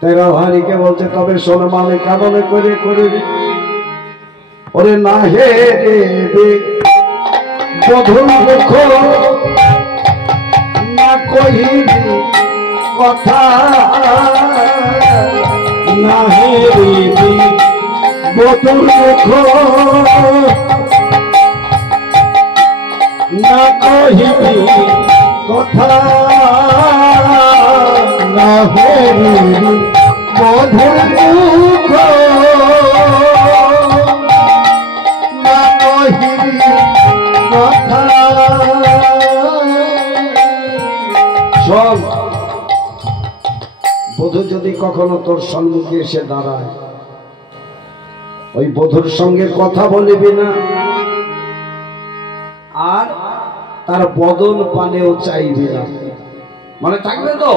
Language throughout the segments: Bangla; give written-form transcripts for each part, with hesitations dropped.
তেরা ভারিকে বলছে তবে শোনো মানে কেমন করে করবি ওরে না হে রে বধূর মুখ না কহিবি কথা না হে রে বধূর মুখ না কহিবি কথা না হে রে বধূর মুখ না কহিবি কথা। শোন, বধূ যদি কখনো তোর সম্মুখে এসে দাঁড়ায় ওই বধূর সঙ্গে কথা বলবি না, আর তার বদন পানেও চাইবি না। মানে থাকবে তো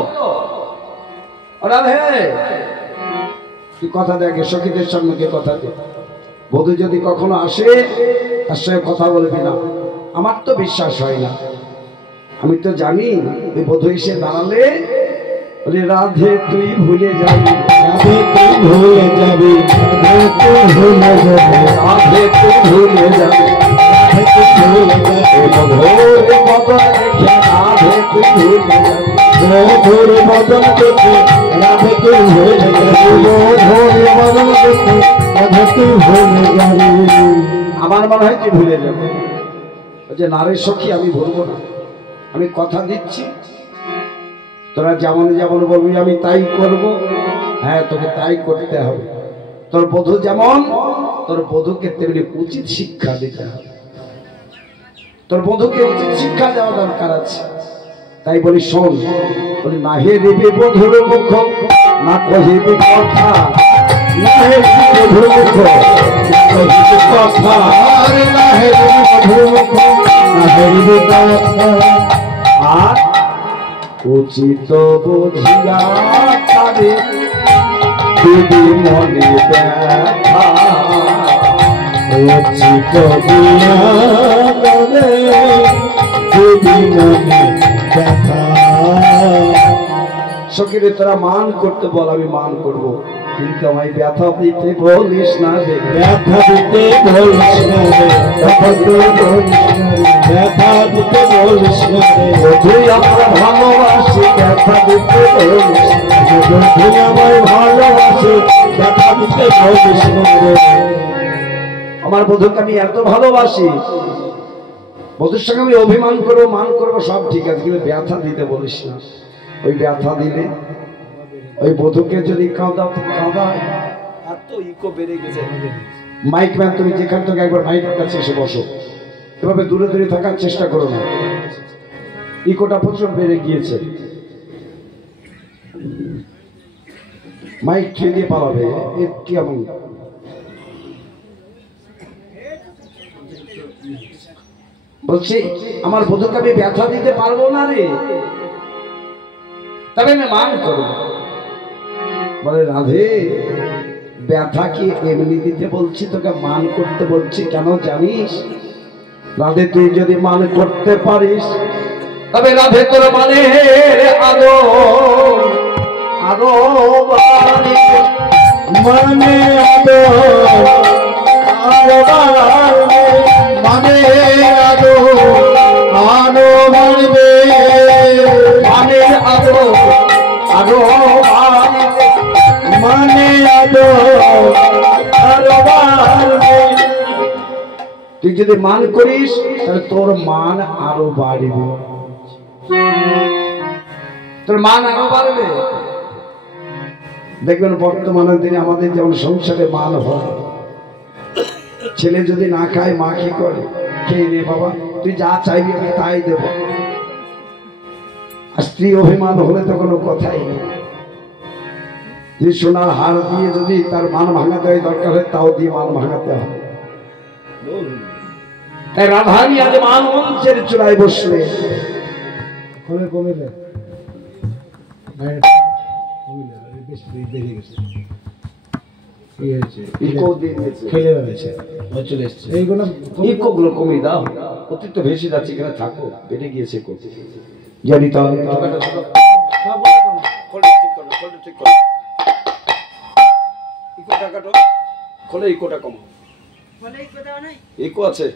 তুই কথা দেখে সখীদের সম্মুখে কথা দে। বধূ যদি কখনো আসে তার সঙ্গে কথা বলবি না। আমার তো বিশ্বাস হয় না, আমি তো জানি ওই বধূ এসে দাঁড়ালে বলে রাধে তুই ভুলে যাবি, রাধে তুই ভুলে যাবি, রাধে তুই ভুলে যাবি, রাধে তুই ভুলে যাবি, রাধে তুই ভুলে যাবি, মধুর বদন দেখে রাধে তুই ভুলে যাবি, মধুর বদন দেখে রাধে তুই ভুলে যাবি, মধুর বদন দেখে রাধে তুই ভুলে যাবি। আমার মনে হয় তুই ভুলে যাবে। ওই যে নারী সখী আমি ভুলবো না, আমি কথা দিচ্ছি তোরা যেমন যেমন বলবি আমি তাই করব। হ্যাঁ, তোকে তাই করতে হবে। তোর বধূ যেমন, তোর বধূকে তেমনি উচিত শিক্ষা দিতে হবে। তোর বধূকে উচিত শিক্ষা দেওয়া দরকার আছে। তাই বলি শোন, বলি না হে দেবে বধূর মুখ না কহিবি কথা, না হে বধূর মুখ না কহিবি কথা, না হে বধূর মুখ না কহিবি কথা। আর উচিত বুঝিয়া তারে দিদি মনে ব্যথা, উচিত বুঝিয়া তারে দিদি মনে ব্যথা। সখীরে তোরা মান করতে বল, আমি মান করবো, কিন্তু আমায় ব্যথা দিতে বলিস না রে, ব্যথা দিতে বলিস না রে, ব্যথা দিতে বলিস না রে, তুই আমরা ভালোবাসি ব্যথা দিতে বলিস না রে, তুই আমায় ভালোবাসি ব্যথা দিতে বলিস না রে। আমার বধূকে আমি এত ভালোবাসি, বধূর সঙ্গে আমি অভিমান করবো, মান করবো, সব ঠিক আছে, কিন্তু ব্যথা দিতে বলিস না। ওই ব্যথা দিলে ওই বধূকে যদি কাঁদায়, এত ইকো বেড়ে গেছে। মাইক ম্যান, তুমি যেখান থেকে একবার মাইকের কাছে এসে বসো, এভাবে দূরে দূরে থাকার চেষ্টা করো না, ইকোটা প্রচুর বেড়ে গিয়েছে। মাইক খেয়ে দিয়ে পালাবে, কেমন বলছি। আমার বধূকে আমি ব্যথা দিতে পারবো না রে, তবে আমি মান করবো। বলে রাধে ব্যথা কি এমনি দিতে বলছি, তোকে মান করতে বলছি কেন জানিস? রাধে তুই যদি মান করতে পারিস তবে রাধে তোর মানে আরো আরো মানে আরো আরো মানে আরো আরো মানবে, মানে আরো আরো মানে আরো আরো মানবে। তুই যদি মান করিস তাহলে তোর মান আরো বাড়বে, তোর মান আরো বাড়বে। দেখবেন বর্তমানের দিনে আমাদের যেমন সংসারে মান হয়, ছেলে যদি না খায় মা কি করে, খেয়ে নে বাবা, তুই যা চাইবি আমি তাই দেবো। আর স্ত্রী অভিমান হলে তো কোনো কথাই নেই। যে সোনার হার দিয়ে যদি তার মান ভাঙাতে হয়, দরকার হয় তাও দিয়ে মান ভাঙাতে হবে। তাই রাধারানী আজ মান মঞ্চের চূড়ায় বসলে কমিলে কমিয়ে দাও, অতিরিক্ত ভেসে যাচ্ছে, এখানে থাকো, বেড়ে গিয়েছে জানি। তাহলে ইকোটা কাটো, খোলে ইকোটা কমাও। বলে ইকো দেওয়া নাই? ইকো আছে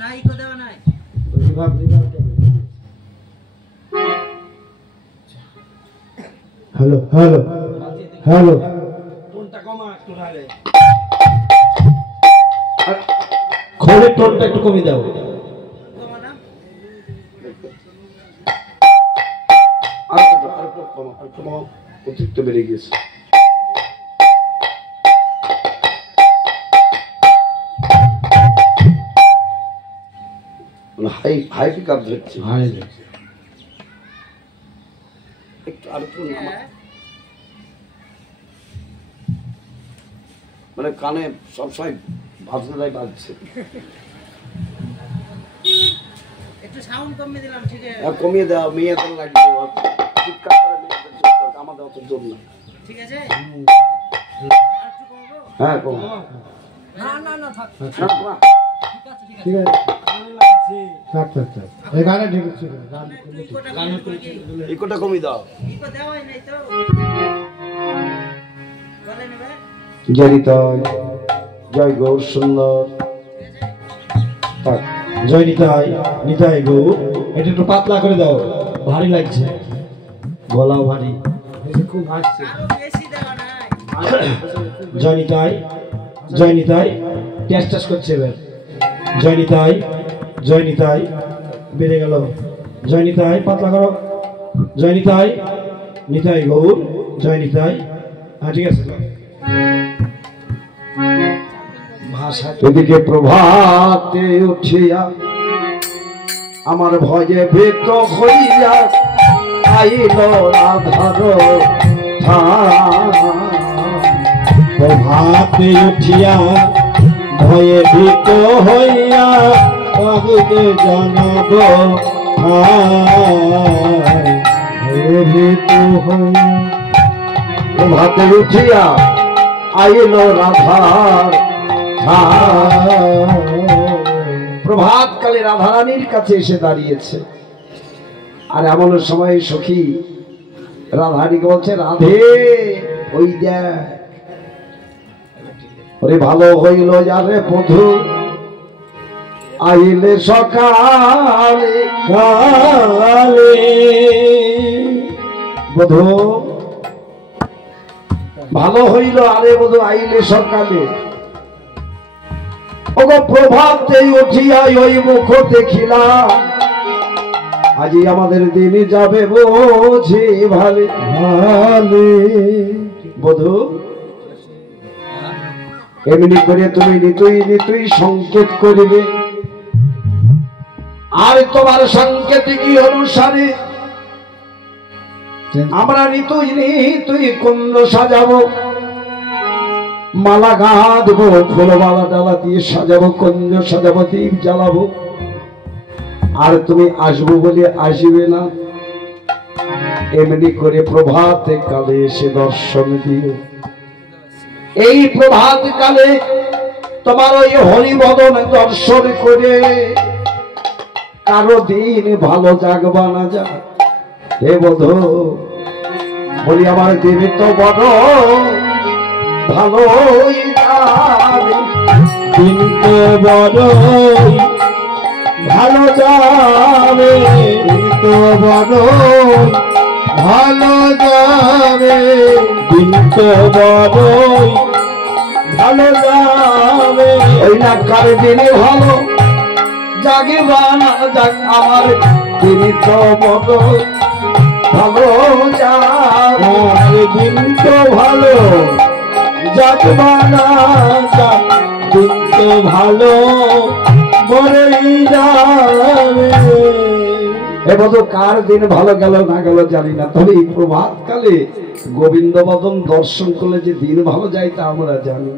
না, ইকো দেওয়া নাই। হ্যালো হ্যালো হ্যালো, টোনটা কমা একটু নালে। খোলের টোনটা একটু কমিয়ে দাও। কমা না? আর একটু কমাও, আর একটু কমাও, অতিরিক্ত বেড়ে গিয়েছে। হাই হাই পিক আপ ধরছে, একটু আর একটু নামা। হ্যাঁ। মানে কানে সবসময় বাজনাটাই বাজছে। একটু সাউন্ড কমিয়ে দিলাম, ঠিক আছে? হ্যাঁ, কমিয়ে দেওয়া, মেয়েদের লাগবে, চিৎকার করে মেয়েদের জোর করে, আমাদের অত জোর না। ঠিক আছে? আর একটু কমাবো? হ্যাঁ কমা। না না না, থাক। না, কমা। ঠিক আছে, থাক থাক থাক, এই গানে ঢেকেছি। ইকোটা কমিয়ে দিবো কি? ইকোটা কমিয়ে দাও। ইকো দেওয়াই নাই তো। বলে নেবে? জয়নিতাই জয় গৌর সুন্দর। থাক, জয় নিতাই, নিতাই গো, এটা একটু পাতলা করে দাও, ভারী লাগছে, গলাও ভারী, খুব হাসছে। আরো বেশি দেওয়া নাই। জয় নিতাই, জয় নিতাই, টেস টেস করছে এবার। জয় নিতাই, জয় নিতাই, বেড়ে গেল। জয় নিতাই, পাতলা করো। জয় নিতাই, নিতাই গৌর, জয় নিতাই। হ্যাঁ ঠিক আছে। এদিকে প্রভাতে উঠিয়া আমার ভয়ে ভীত হইয়া আইল রাধার প্রভাতে উঠিয়া ভয়ে ভীত হইয়া কাহুকে জানাব, ভয়ে ভীত হইয়া। প্রভাতে উঠিয়া আইল রাধার। প্রভাত কালে রাধারানীর কাছে এসে দাঁড়িয়েছে। আর এমন সময় সখী রাধারানীকে বলছে, রাধে ওই দেখ, ওরে ভালো হইল যারে বধূ আইলে সকালে কালে। বধূ ভালো হইল আরে বধূ আইলে সকালে। ওগো প্রভাতে উঠিয়া ওই মুখ দেখিলাম, আজি আমাদের দিন যাবে বোঝে ভালে ভালে। বধূ এমনি করে তুমি নিতুই নিতুই সংকেত করিবে, আর তোমার সংকেত কি অনুসারে আমরা নিতুই নিতুই কুণ্ড সাজাবো, মালা গাঁথবো, ফুলমালা ডালা দিয়ে সাজাবো, কুঞ্জ সাজাবো, দীপ জ্বালাবো। আর তুমি আসবো বলে আসবে না, এমনি করে প্রভাতে কালে এসে দর্শন দিও। এই প্রভাত কালে তোমার ওই হরিবদন দর্শন করে কারো দিন ভালো যাগবা না যা। হে বধূ বলি আমার দিন তো বড় ভালোই যাবে, দিন তো বড়ই ভালো যাবে, দিন তো বড়ই ভালো যাবে, দিন তো বড়ই ভালো যাবে। ওই না কার দিনে ভালো জাগিবা না যাক, আমার দিন তো বড় ভালো যাবে, আর দিন তো ভালো যাকবা না যাক, দিন তো ভালো বড়ই যাবে। এ বধূ কার দিন ভালো গেল না গেল জানি না, তবে এই প্রভাত কালে গোবিন্দ বদন দর্শন করলে যে দিন ভালো যায় তা আমরা জানি।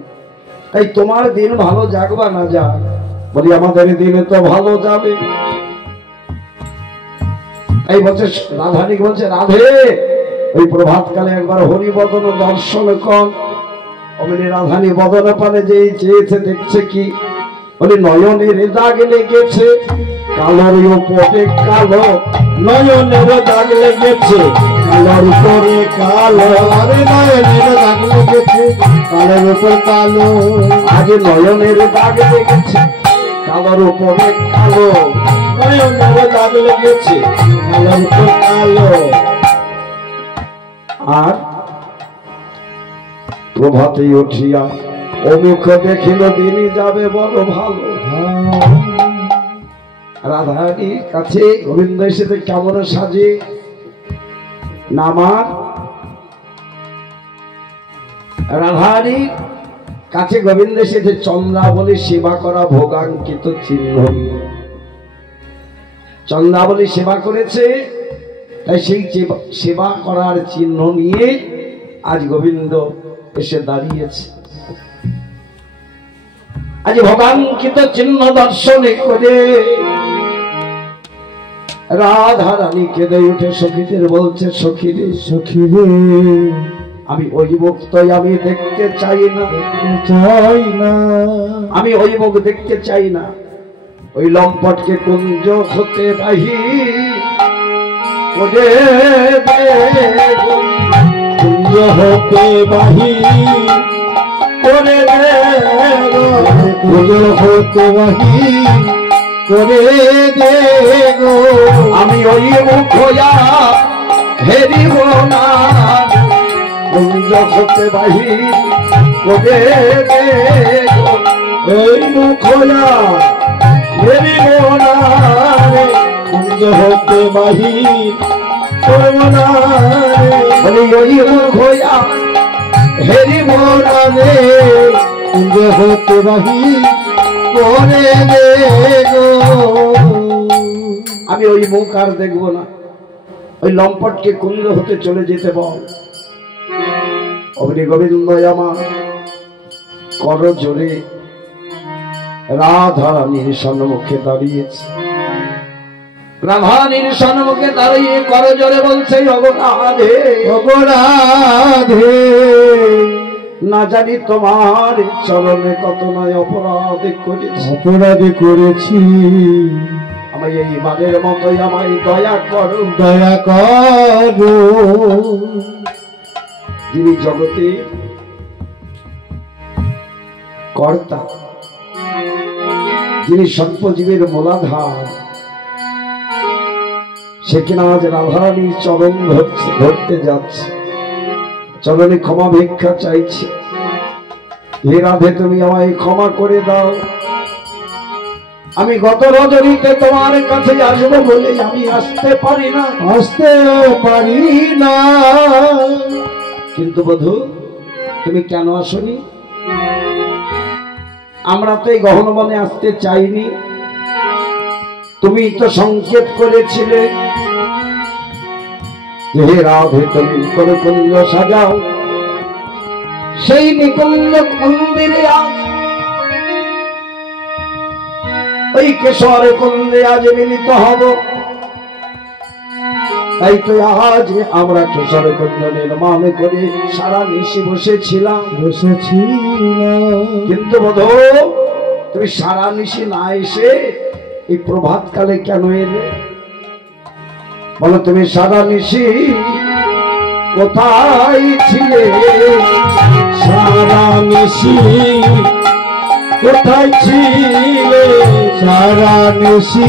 তাই তোমার দিন ভালো যাকবা না যাক, বলি আমাদের দিনে তো ভালো যাবে। এই বলছে রাধারানী বলছে, রাধে ওই প্রভাত কালে একবার হরি বদন দর্শন কর। অমনি রাধারানী বদন পানে যে চেয়েছে দেখছে কি, বলি নয়নের দাগ লেগেছে, কালোর পটে কালো নয়নের দাগ লেগেছে কালোর উপরে কালো। আরে নয়নের দাগ লেগেছে কালোর উপর কালো। আজ নয়নের দাগ লেগেছে কালোর উপরে কালো। নয়নের দাগ লেগেছে কালোর উপর কালো। আর প্রভাতে উঠিয়া অমুখ দেখিল দিনই যাবে বড় ভালো। রাধারানীর কাছে গোবিন্দ এসেছে কেমন সাজে নামার। রাধারানীর কাছে গোবিন্দ এসেছে চন্দ্রাবলী সেবা করা ভোগাঙ্কিত চিহ্ন। চন্দ্রাবলী সেবা করেছে, তাই সেই সেবা করার চিহ্ন নিয়ে আজ গোবিন্দ এসে দাঁড়িয়েছে। আজ ভোগাঙ্কিত চিহ্ন দর্শনে করে রাধা রানী কেঁদে উঠে সখীদের বলছে, সখীরে সখীরে আমি ওই মুক্তই আমি দেখতে চাই না, চাই না। আমি ওই মুখ দেখতে চাই না। ওই লম্পটকে কুঞ্জ হতে বাহি করে দেবো, কুঞ্জ হতে বাহি করে দেবো, কুঞ্জ হতে বাহি করে দেবো। আমি ওই মুখ হইয়া হেরিব না, কুঞ্জ হতে বাহি করে দেবো। এই মুখলা হেরিব না রে, কুঞ্জ হতে বাহি করব না রে। বলি ওই মুখ হইয়া হেরিব না রে, কুঞ্জ হতে বাহি করে দেবো। আমি ওই মুখ আর দেখবো না। ওই লম্পটকে কুঞ্জ হতে চলে যেতে বল। অগ্নি গোবিন্দ আমার কর জোরে রাধা রানীর সম্মুখে দাঁড়িয়েছে। রাধারানীর সম্মুখে দাঁড়িয়ে কর জোরে বলছে, অগরাধে অপরাধে না জানি তোমার চরণে কত নয় অপরাধ করেছি। অপরাধ করেছি, আমায় এই বাদের মতোই আমায় দয়া করো। দয়া করো। যিনি জগতে কর্তা, যিনি সর্বজীবের মূলাধার, সে কিনা আজ রাধারানীর চরণ ধরতে যাচ্ছে, চরণে ক্ষমা ভিক্ষা চাইছে। হে রাধে, তুমি আমায় ক্ষমা করে দাও। আমি গত রজনীতে তোমার কাছে আসবো বলে আমি আসতে পারি না, আসতে পারি না। কিন্তু বধূ তুমি কেন আসনি? আমরা তো এই গহন বনে আসতে চাইনি, তুমি তো সংকেত করেছিলে যে হে রাধে তুমি করে কুঞ্জ সাজাও। সেই নিকুঞ্জ মন্দিরে আজ ওই কেশর কুঞ্জে আজ মিলিত হব। তাই তো আজ আমরা কেশর কুঞ্জ নির্মাণ করে সারা নিশি বসেছিলাম। কিন্তু বধূ তুমি সারা নিশি না এসে এই প্রভাত কালে কেন এলে? বলো তুমি সারা নিশি কোথায় ছিলে? সারা নিশি কোথায় ছিলে? সারা নিশি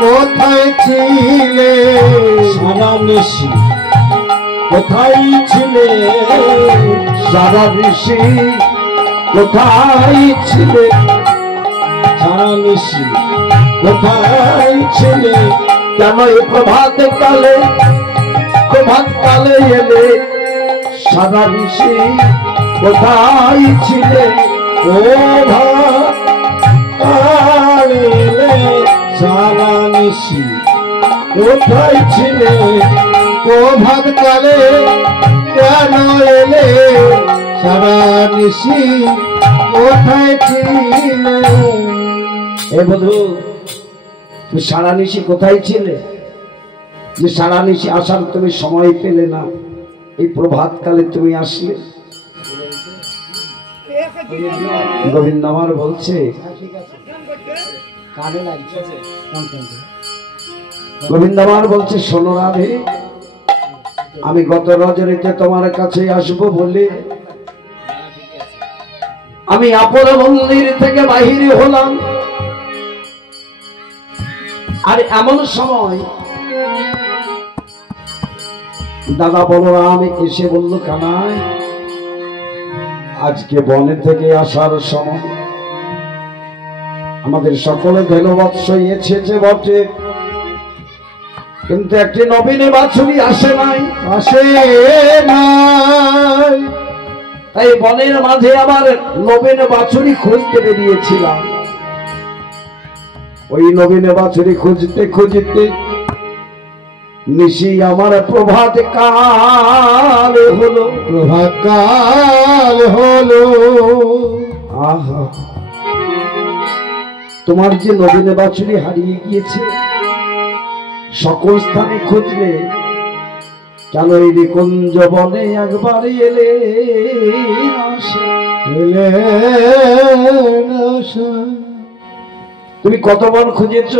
কোথায় ছিলে? সারা নিশি কোথায় ছিলে? সারা নিশি কোথায় ছিলে? সারা নিশি কোথায় ছিলে? কেন এই প্রভাত কালে এলে? সারা নিশি কোথায় ছিলে? প্রভাত কালে সারা নিশি কোথায় ছিলে? প্রভাত কালে কেন এলে? সারা নিশি কোথায় ছিলে? এ বধূ তুমি সারা নিশি কোথায় ছিলে? যে সারা নিশি আসার তুমি সময় পেলে না, এই প্রভাত কালে তুমি আসলে। গোবিন্দ আমার বলছে গোবিন্দ আমার বলছে, শোনো রাধে, আমি গত রজনীতে তোমার কাছে আসবো বলে আমি আপন মন্দির থেকে বাহিরে হলাম। আর এমন সময় দাদা বলরাম এসে বলল, কানাই আজকে বনে থেকে আসার সময় আমাদের সকলে ধেনুবৎস এসেছে বটে, কিন্তু একটি নবীন বাছুরি আসে নাই। তাই বনের মাঝে আবার নবীন বাছুরি খুঁজতে বেরিয়েছিলাম। ওই নবীন বাছুরি খুঁজতে খুঁজতে নিশি আমার প্রভাত কাল হলো। আহা, তোমার যে নবীন বাছুরি হারিয়ে গিয়েছে, সকল স্থানে খুঁজলে, কেন এই নিকুঞ্জ বনে একবার এলে তুমি কত বন খুঁজেছ,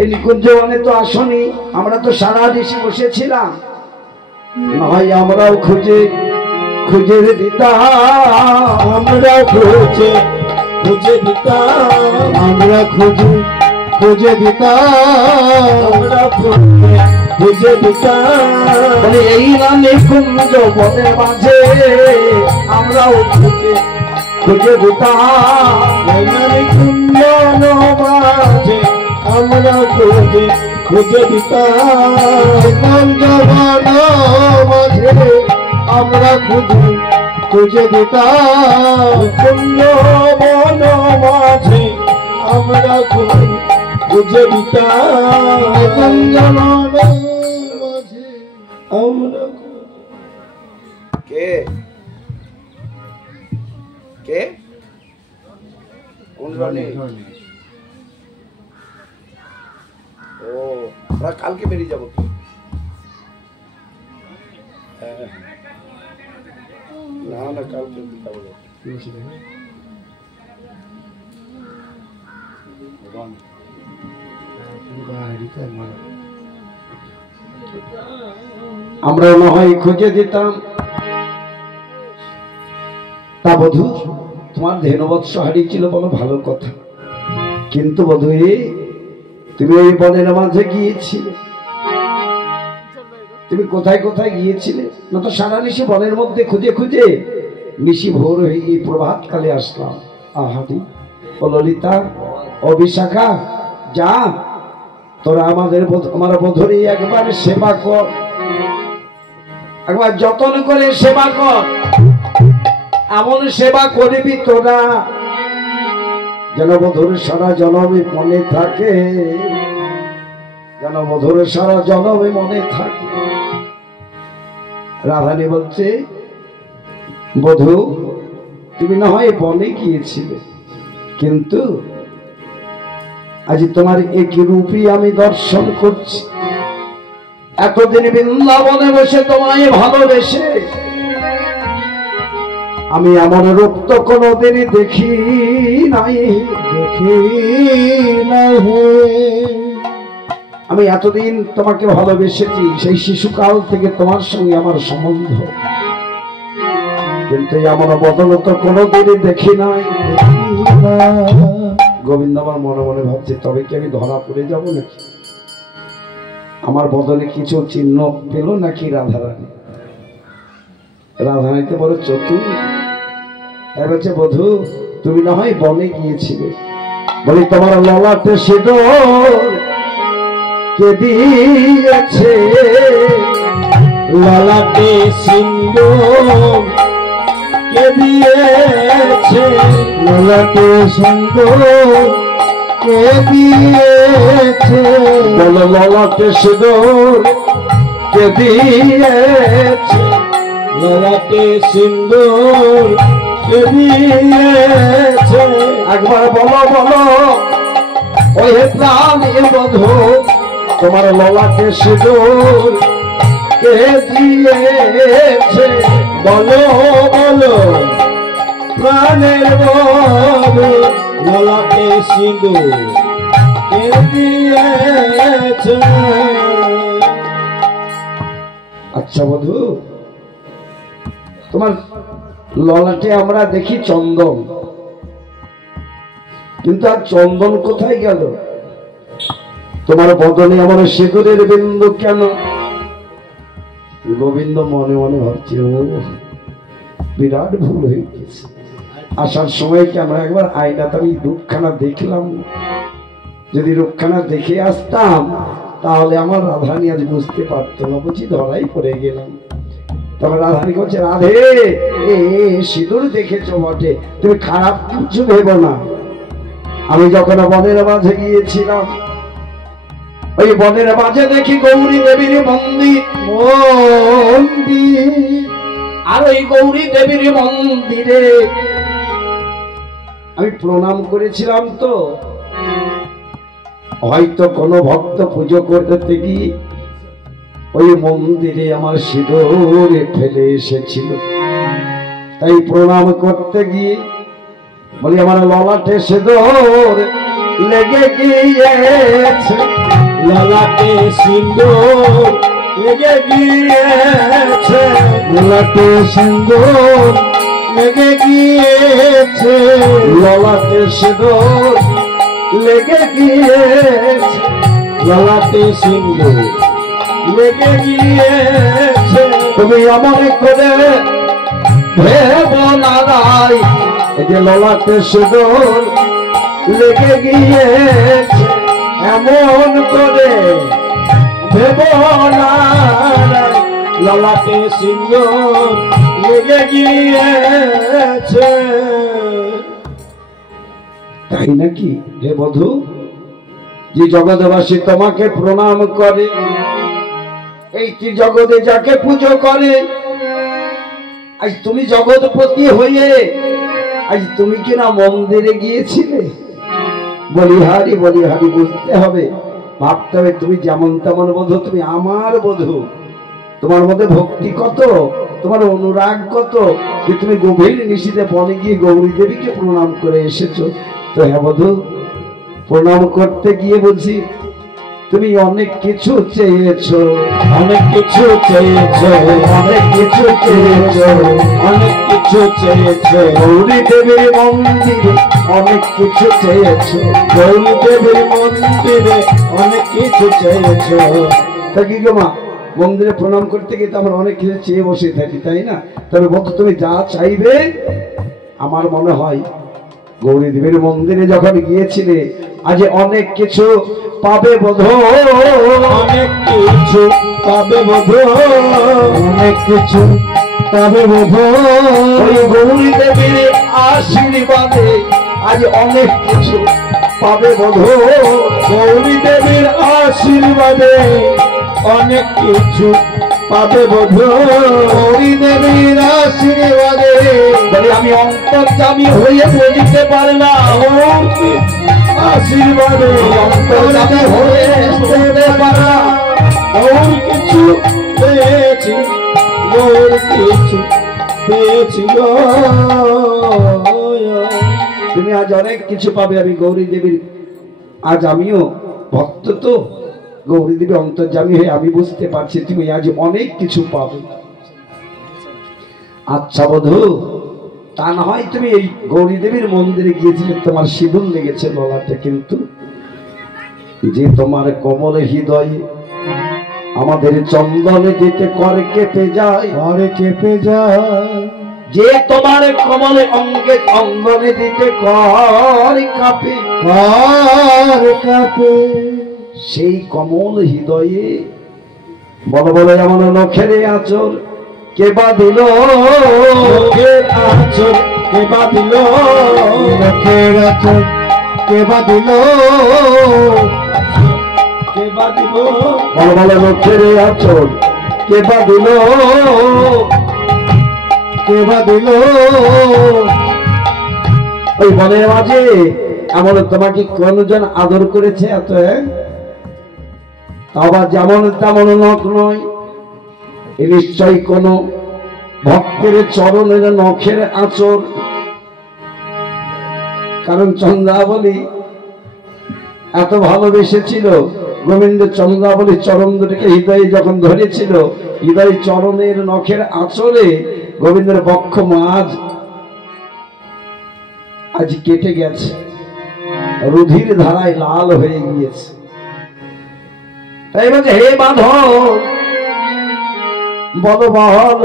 এই নিকুঞ্জ বনে তো আসনি। আমরা তো সারা দেশে বসেছিলাম, নয় আমরাও খুঁজে খুঁজে দিতাম, আমরা খুঁজে খুঁজে দিতাম, আমরা খুঁজে খুঁজে দিতাম, আমরা খুঁজে দিতাম। বলে এই না নিকুঞ্জ বনের মাঝে আমরাও খুঁজে খুঁজে দিতাম, এই না নিকুঞ্জ মাঝে আমরা খুঁজে খুঁজে দিতাম, নিকুঞ্জ মাঝে আমরা খুঁজে খুঁজে দিতাম, নিকুঞ্জ মাঝে আমরা খুঁজে দিতাম, নিকুঞ্জ মাঝে আমরা। কে কে কোন রনে? ও, আমরা কালকে বেরিয়ে যাবো। না না, কালকে যাবো। আমরা না হয় খুঁজে দিতাম। তা বধূ, তোমার ধেনুবৎস হারিয়েছিল বলো, ভালো কথা, কিন্তু বধূ তুমি ওই বনের মাঝে গিয়েছিলে, তুমি কোথায় কোথায় গিয়েছিলে? না তো সারা নিশি বনের মধ্যে খুঁজে খুঁজে নিশি ভোর হয়ে এই প্রভাত কালে আসলাম। আহাদি, ও ললিতা, ও বিশাখা, যা তোরা আমার বধূরি একবার সেবা কর, একবার যতন করে সেবা কর। এমন সেবা করবি তোরা যেন বধূর সারা জনমে মনে থাকে, যেন বধূর সারা জনমে মনে থাকে। রাধানী বলছে, বধূ তুমি না হয় বনে গিয়েছিলে, কিন্তু আজ তোমার একই রূপই আমি দর্শন করছি। এতদিন বৃন্দাবনে বসে তোমায় ভালোবেসে আমি এমন রূপ তো কোনোদিনই দেখি নাই। আমি এতদিন তোমাকে ভালোবেসেছি, সেই শিশুকাল থেকে তোমার সঙ্গে আমার সম্বন্ধ, কিন্তু এমন বদল তো কোনোদিনই দেখি নাই। গোবিন্দ আমার মনে মনে ভাবছে, তবে কি আমি ধরা পড়ে যাব নাকি? আমার বদলে কিছু চিহ্ন পেল নাকি রাধারানী? রাধারানীতে বড় চতুর। তাই বলছে, বধূ তুমি না হয় বনে গিয়েছিলে, বলি তোমার ললাটে সিঁদুর কে দিয়েছে? ললাটে সিন্দুর কে দিয়েছে? ললাটে সিন্দুর কে দিয়েছে? বলো ললাটে সিঁদুর কে দিয়েছে? ললাটে সিন্দুর কে দিয়েছে? একবার বলো বলো, ওই প্রাণী বধূ তোমার ললাটে সিঁদুর কে দিয়েছে? বলো বলো প্রাণের বধূ, ললাটে সিন্দুর কে দিয়েছে? গিয়েছে। আচ্ছা বধূ, তোমার ললাটে আমরা দেখি চন্দন, কিন্তু আর চন্দন কোথায় গেল? তোমার বদনে আমার সিঁদুরের বিন্দু কেন? গোবিন্দ মনে মনে ভাবছে, ও বিরাট ভুল হয়ে গেছে। আসার সময় কেন একবার আয়নাতে আমি রূপখানা দেখলাম, যদি রূপখানা দেখে আসতাম তাহলে আমার রাধারানী আজ বুঝতে পারতো না, বুঝি ধরাই পড়ে গেলাম। তবে রাধারানী বলছে, রাধে এ সিঁদুর দেখেছো বটে, তুমি খারাপ কিছু ভেবো না। আমি যখন বনের মাঝে গিয়েছিলাম, ওই বনের মাঝে দেখি গৌরী দেবীর মন্দির, আর ওই গৌরী দেবীর মন্দিরে আমি প্রণাম করেছিলাম। তো হয়তো কোনো ভক্ত পুজো করতে গিয়ে ওই মন্দিরে আমার সিঁদুর ফেলে এসেছিল, তাই প্রণাম করতে গিয়ে বলি আমার ললাটে সিঁদুর লেগে গিয়েছে, ললাটে সিন্দুর লেগে গিয়েছে, ললাটে সিন্দুর লেগে গিয়েছে, ললাটে সিঁদুর লেগে গিয়েছে, ললাটে সিন্দুর লেগে গিয়েছে। তুমি আমার করে ভেব না রাই, এই যে ললাটে সিঁদুর লেগে গিয়েছে, এমন করে ভেব না রাই, ললাটে সিন্দুর লেগে গিয়েছে। তাই নাকি হে বধূ? যে জগৎবাসী তোমাকে প্রণাম করে, এই জগতে যাকে পুজো করে, আজ তুমি জগৎপতি হয়ে আজ তুমি কিনা মন্দিরে গিয়েছিলে? বলিহারি বলিহারি, বুঝতে হবে, ভাবতে হবে, তুমি যেমন তেমন বধূ, তুমি আমার বধূ। তোমার মধ্যে ভক্তি কত, তোমার অনুরাগ কত, যে তুমি গভীর নিশীতে বনে গিয়ে গৌরী দেবীকে প্রণাম করে এসেছো। তো হ্যাঁ বধূ, প্রণাম করতে গিয়ে বলছি তুমি অনেক কিছু চেয়েছো, অনেক কিছু চেয়েছো, অনেক কিছু চেয়েছো, অনেক কিছু চেয়েছো, গৌরী দেবীর মন্দিরে অনেক কিছু চেয়েছো, গৌরী দেবীর মন্দিরে অনেক কিছু চেয়েছো। তা কি গো মা, মন্দিরে প্রণাম করতে গিয়ে তো আমরা অনেক কিছু চেয়ে বসে থাকি, তাই না? তবে বন্ধু তুমি যা চাইবে, আমার মনে হয় গৌরী দেবীর মন্দিরে যখন গিয়েছিলে আজ অনেক কিছু পাবে বোধ, অনেক কিছু পাবে বোধ, অনেক কিছু পাবে বোধ। ওই গৌরী দেবীর আশীর্বাদে আজ অনেক কিছু পাবে বোধ, গৌরী দেবীর আশীর্বাদে অনেক কিছু পাবে বোধ, গৌরী দেবীর আশীর্বাদে। বলে আমি অন্তর্যামী হয়ে বলিতে পারলাম, আশীর্বাদে অন্তর্যামী হয়ে বলিতে পারলাম, গৌর কিছু পেয়েছি, গৌর কিছু পেয়েছি গো। তুমি আজ অনেক কিছু পাবে। আমি গৌরী দেবীর, আজ আমিও ভক্ত, তো গৌরী দেবী অন্তর্যামী হয়ে আমি বুঝতে পারছি তুমি আজ অনেক কিছু পাবে। আচ্ছা বধূ, তা না হয় তুমি এই গৌরী দেবীর মন্দিরে গিয়েছিলে, তোমার সিঁদুর লেগেছে ললাটে, কিন্তু যে তোমার কমল হৃদয়ে আমাদের চন্দনে দিতে করে কেঁপে যায়, ঘরে কেঁপে যায়, যে তোমার কমলে অঙ্গে অঙ্গনে দিতে কর কাঁপে, ঘর কাঁপে, সেই কমল হৃদয়ে বল বলে এমন নখের আঁচল কে বা দিল, নখের আঁচল কে বা দিল, নখের আঁচল কে বা দিল, কে বা দিল, বল বলে নখের আঁচল কে বা দিল, কে বা দিল। ওই বনের মাঝে এমন তোমাকে কোনজন আদর করেছে এত? আবার যেমন তেমন নখ নয়, এ নিশ্চয়ই কোন ভক্তের চরণের নখের আঁচল। কারণ চন্দ্রাবলী এত ভালোবেসেছিল গোবিন্দের চন্দ্রাবলী চরণ দুটিকে হৃদয়ে যখন ধরেছিল, হৃদয় চরণের নখের আঁচড়ে গোবিন্দের বক্ষ মাঝ আজ কেটে গেছে, রুধির ধারায় লাল হয়ে গিয়েছে। তাই বলছে, হে মাধব বল বল,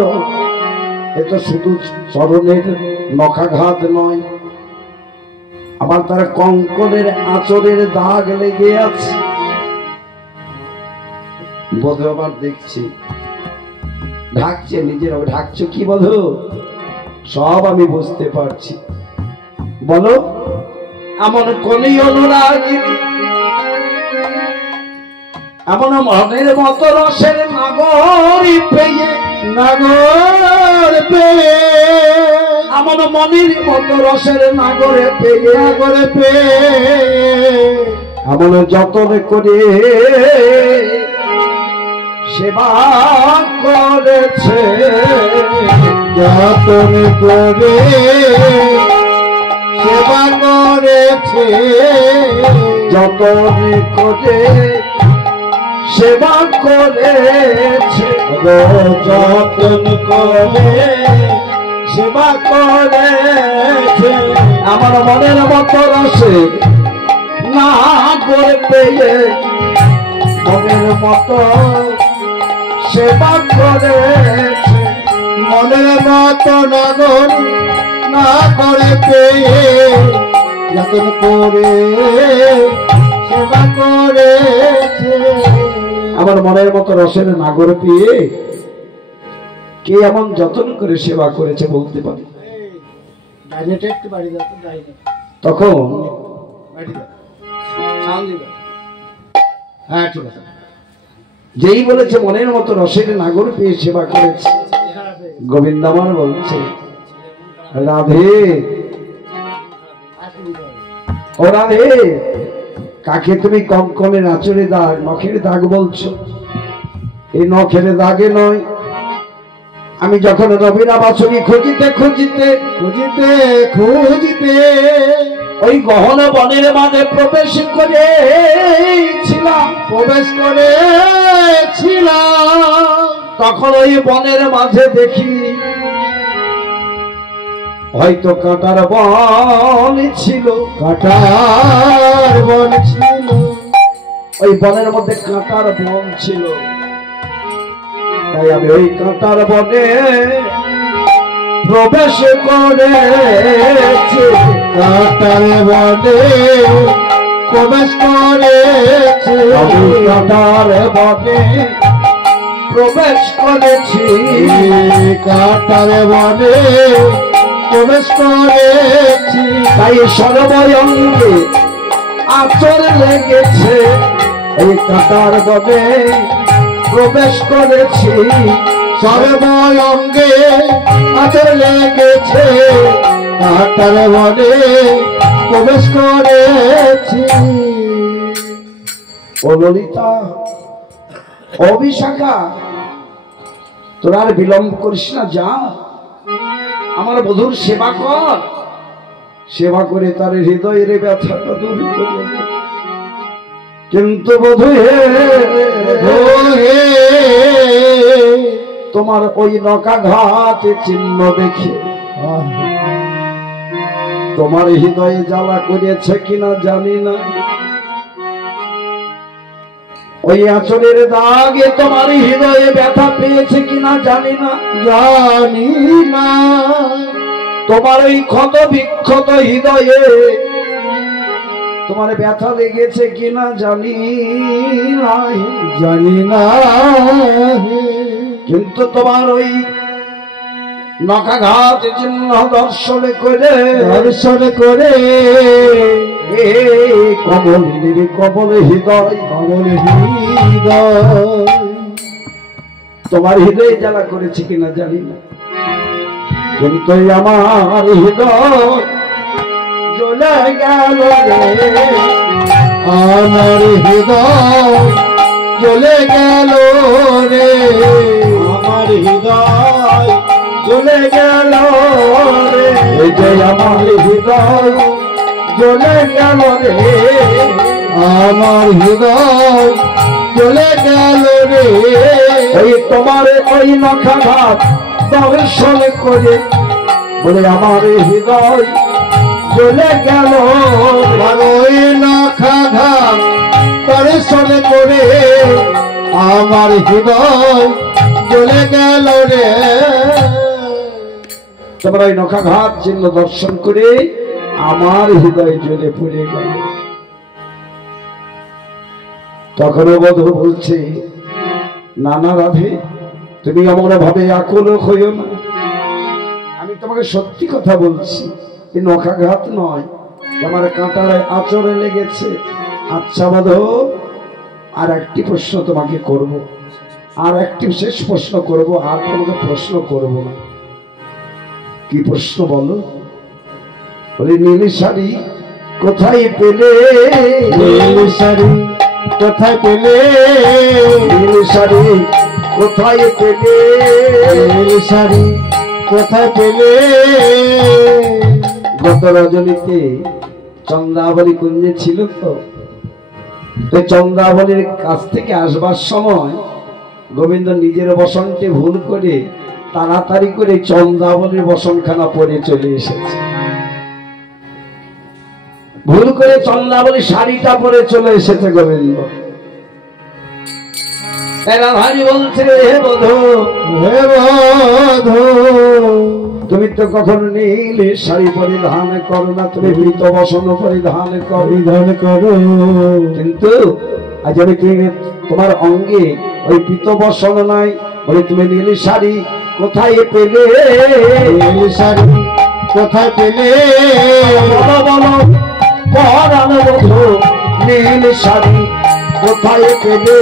এ তো শুধু চরণের নখাঘাত নয়, আবার তার কঙ্কনের আঁচড়ের দাগ লেগে আছে। বধূ আবার দেখছি ঢাকছে, নিজের ঢাকছো কি বধূ? সব আমি বুঝতে পারছি। বলো, এমন কোনই অনুরাগিনী, এমন মনের মতো রসের নাগরি পেয়ে, নাগর পেয়ে, এমন মনের মতো রসের নাগরে পেয়ে, নাগর পেয়ে, এমন যতন করে সেবা করেছে, যতন করে সেবা করেছে, যতন করে সেবা করেছে, যতন করে সেবা করেছে, আমার মনের মতো রসে না করে পেয়ে, মনের মতো সেবা করেছে, মনের মতো নাগর না করে পেয়ে, যতন করে সেবা করেছে। আমার মনের মতো রসের নাগর পেয়ে কে এমন যতন করে সেবা করেছে বলতে পারি। তখন হ্যাঁ ঠিক আছে। যেই বলেছে মনের মতো রসের নাগর পেয়ে সেবা করেছে, গোবিন্দ আমার বলছে, রাধে ও রাধে, কাকে তুমি কঙ্কনের আঁচড়ে দাগ, নখের দাগ বলছো? এই নখের দাগে নয়, আমি যখন রবিরা বাছুরি খুঁজিতে খুঁজিতে খুঁজিতে খুঁজিতে ওই গহন বনের মাঝে প্রবেশ করেছিলাম, প্রবেশ করেছিলাম, তখন ওই বনের মাঝে দেখি হয়তো কাঁটার বন ছিল, কাঁটার বন ছিল, ওই বনের মধ্যে কাঁটার বন ছিল। তাই আমি ওই কাঁটার বনে প্রবেশ করেছি, কাঁটার বনে প্রবেশ করেছি, আমি কাঁটার বনে প্রবেশ করেছি, কাঁটার বনে প্রবেশ করেছি। তাই সর্বঙ্গে আচর লেগেছে, এই কাঁটার বনে প্রবেশ করেছি, সর্বঙ্গে আচর লেগেছে, কাঁটার বনে প্রবেশ করেছি। ও ললিতা, ও বিশাখা, তোরা আর বিলম্ব করিস না, যা আমার বধূর সেবা কর, সেবা করে তার হৃদয়ের ব্যথাটা দূর করে দে। কিন্তু বধূ হে, তোমার ওই নখাঘাত চিহ্ন দেখে তোমার হৃদয়ে জ্বালা করেছে কিনা জানি না, ওই আঁচলের দাগে তোমার হৃদয়ে ব্যথা পেয়েছে কিনা জানি না, জানি না, তোমার ওই ক্ষত বিক্ষত হৃদয়ে তোমার ব্যথা লেগেছে কিনা জানি না, জানি না, কিন্তু তোমার ওই নখাঘাত চিহ্ন দর্শন করে কমলিনীর কমল হৃদয়, কমল হৃদয়, তোমার হৃদয়ে জ্বালা করেছে কিনা জানি না, কিন্তু আমার হৃদয় জ্বলে গেল রে, আমার হৃদয় জ্বলে গেল রে, আমার হৃদয় জ্বলে গেল রে, এই যে আমার হৃদয় জ্বলে গেল রে, আমার হৃদয় চলে গেল রে। ওই তোমার ওই নখাঘাত দর্শন করে বলে আমার হৃদয় চলে গেল। ওই নখাঘাত দর্শন করে আমার হৃদয় চলে গেল রে। তোমার ওই নখাঘাত চিহ্ন দর্শন করে আমার হৃদয় জ্বলে পড়ে গেল। তখনও বধূ বলছে, নানা রাধে, তুমি আমার ভাবে আকুল হইও না, আমি তোমাকে সত্যি কথা বলছি, এই নখাঘাত নয়, আমার কাঁটার আঁচড়ে লেগেছে। আচ্ছা বধূ, আর একটি প্রশ্ন তোমাকে করব, আর একটি শেষ প্রশ্ন করব, আর তোমাকে প্রশ্ন করব না। কি প্রশ্ন বলো? বলে নীল শাড়ি কোথায় পেলে? নীল শাড়ি কোথায় পেলে? নীল শাড়ি কোথায় পেলে? নীল শাড়ি কোথায় পেলে? গত রজনীতে চন্দ্রাবলী কুঞ্জে ছিল তো, চন্দ্রাবলীর কাছ থেকে আসবার সময় গোবিন্দ নিজের বসনটি ভুল করে তাড়াতাড়ি করে চন্দ্রাবলীর বসনখানা পরে চলে এসেছে। ভুল করে চন্দ্রাবলী শাড়িটা পরে চলে এসেছে গোবিন্দ। রাধারানী বলছে, হে বধূ, হে বধূ, তুমি তো কখনো নীল শাড়ি পরিধান করো না, তুমি মৃত বসন পরিধান করো। পরিধান করো, কিন্তু আজ আমি তোমার অঙ্গে ওই পীত বসন নাই, বলে তুমি নীল শাড়ি কোথায় পেলে? নীল শাড়ি কোথায় পেলে? বলো বলো পরাণ বধূ, নীল শাড়ি কোথায় পেলে?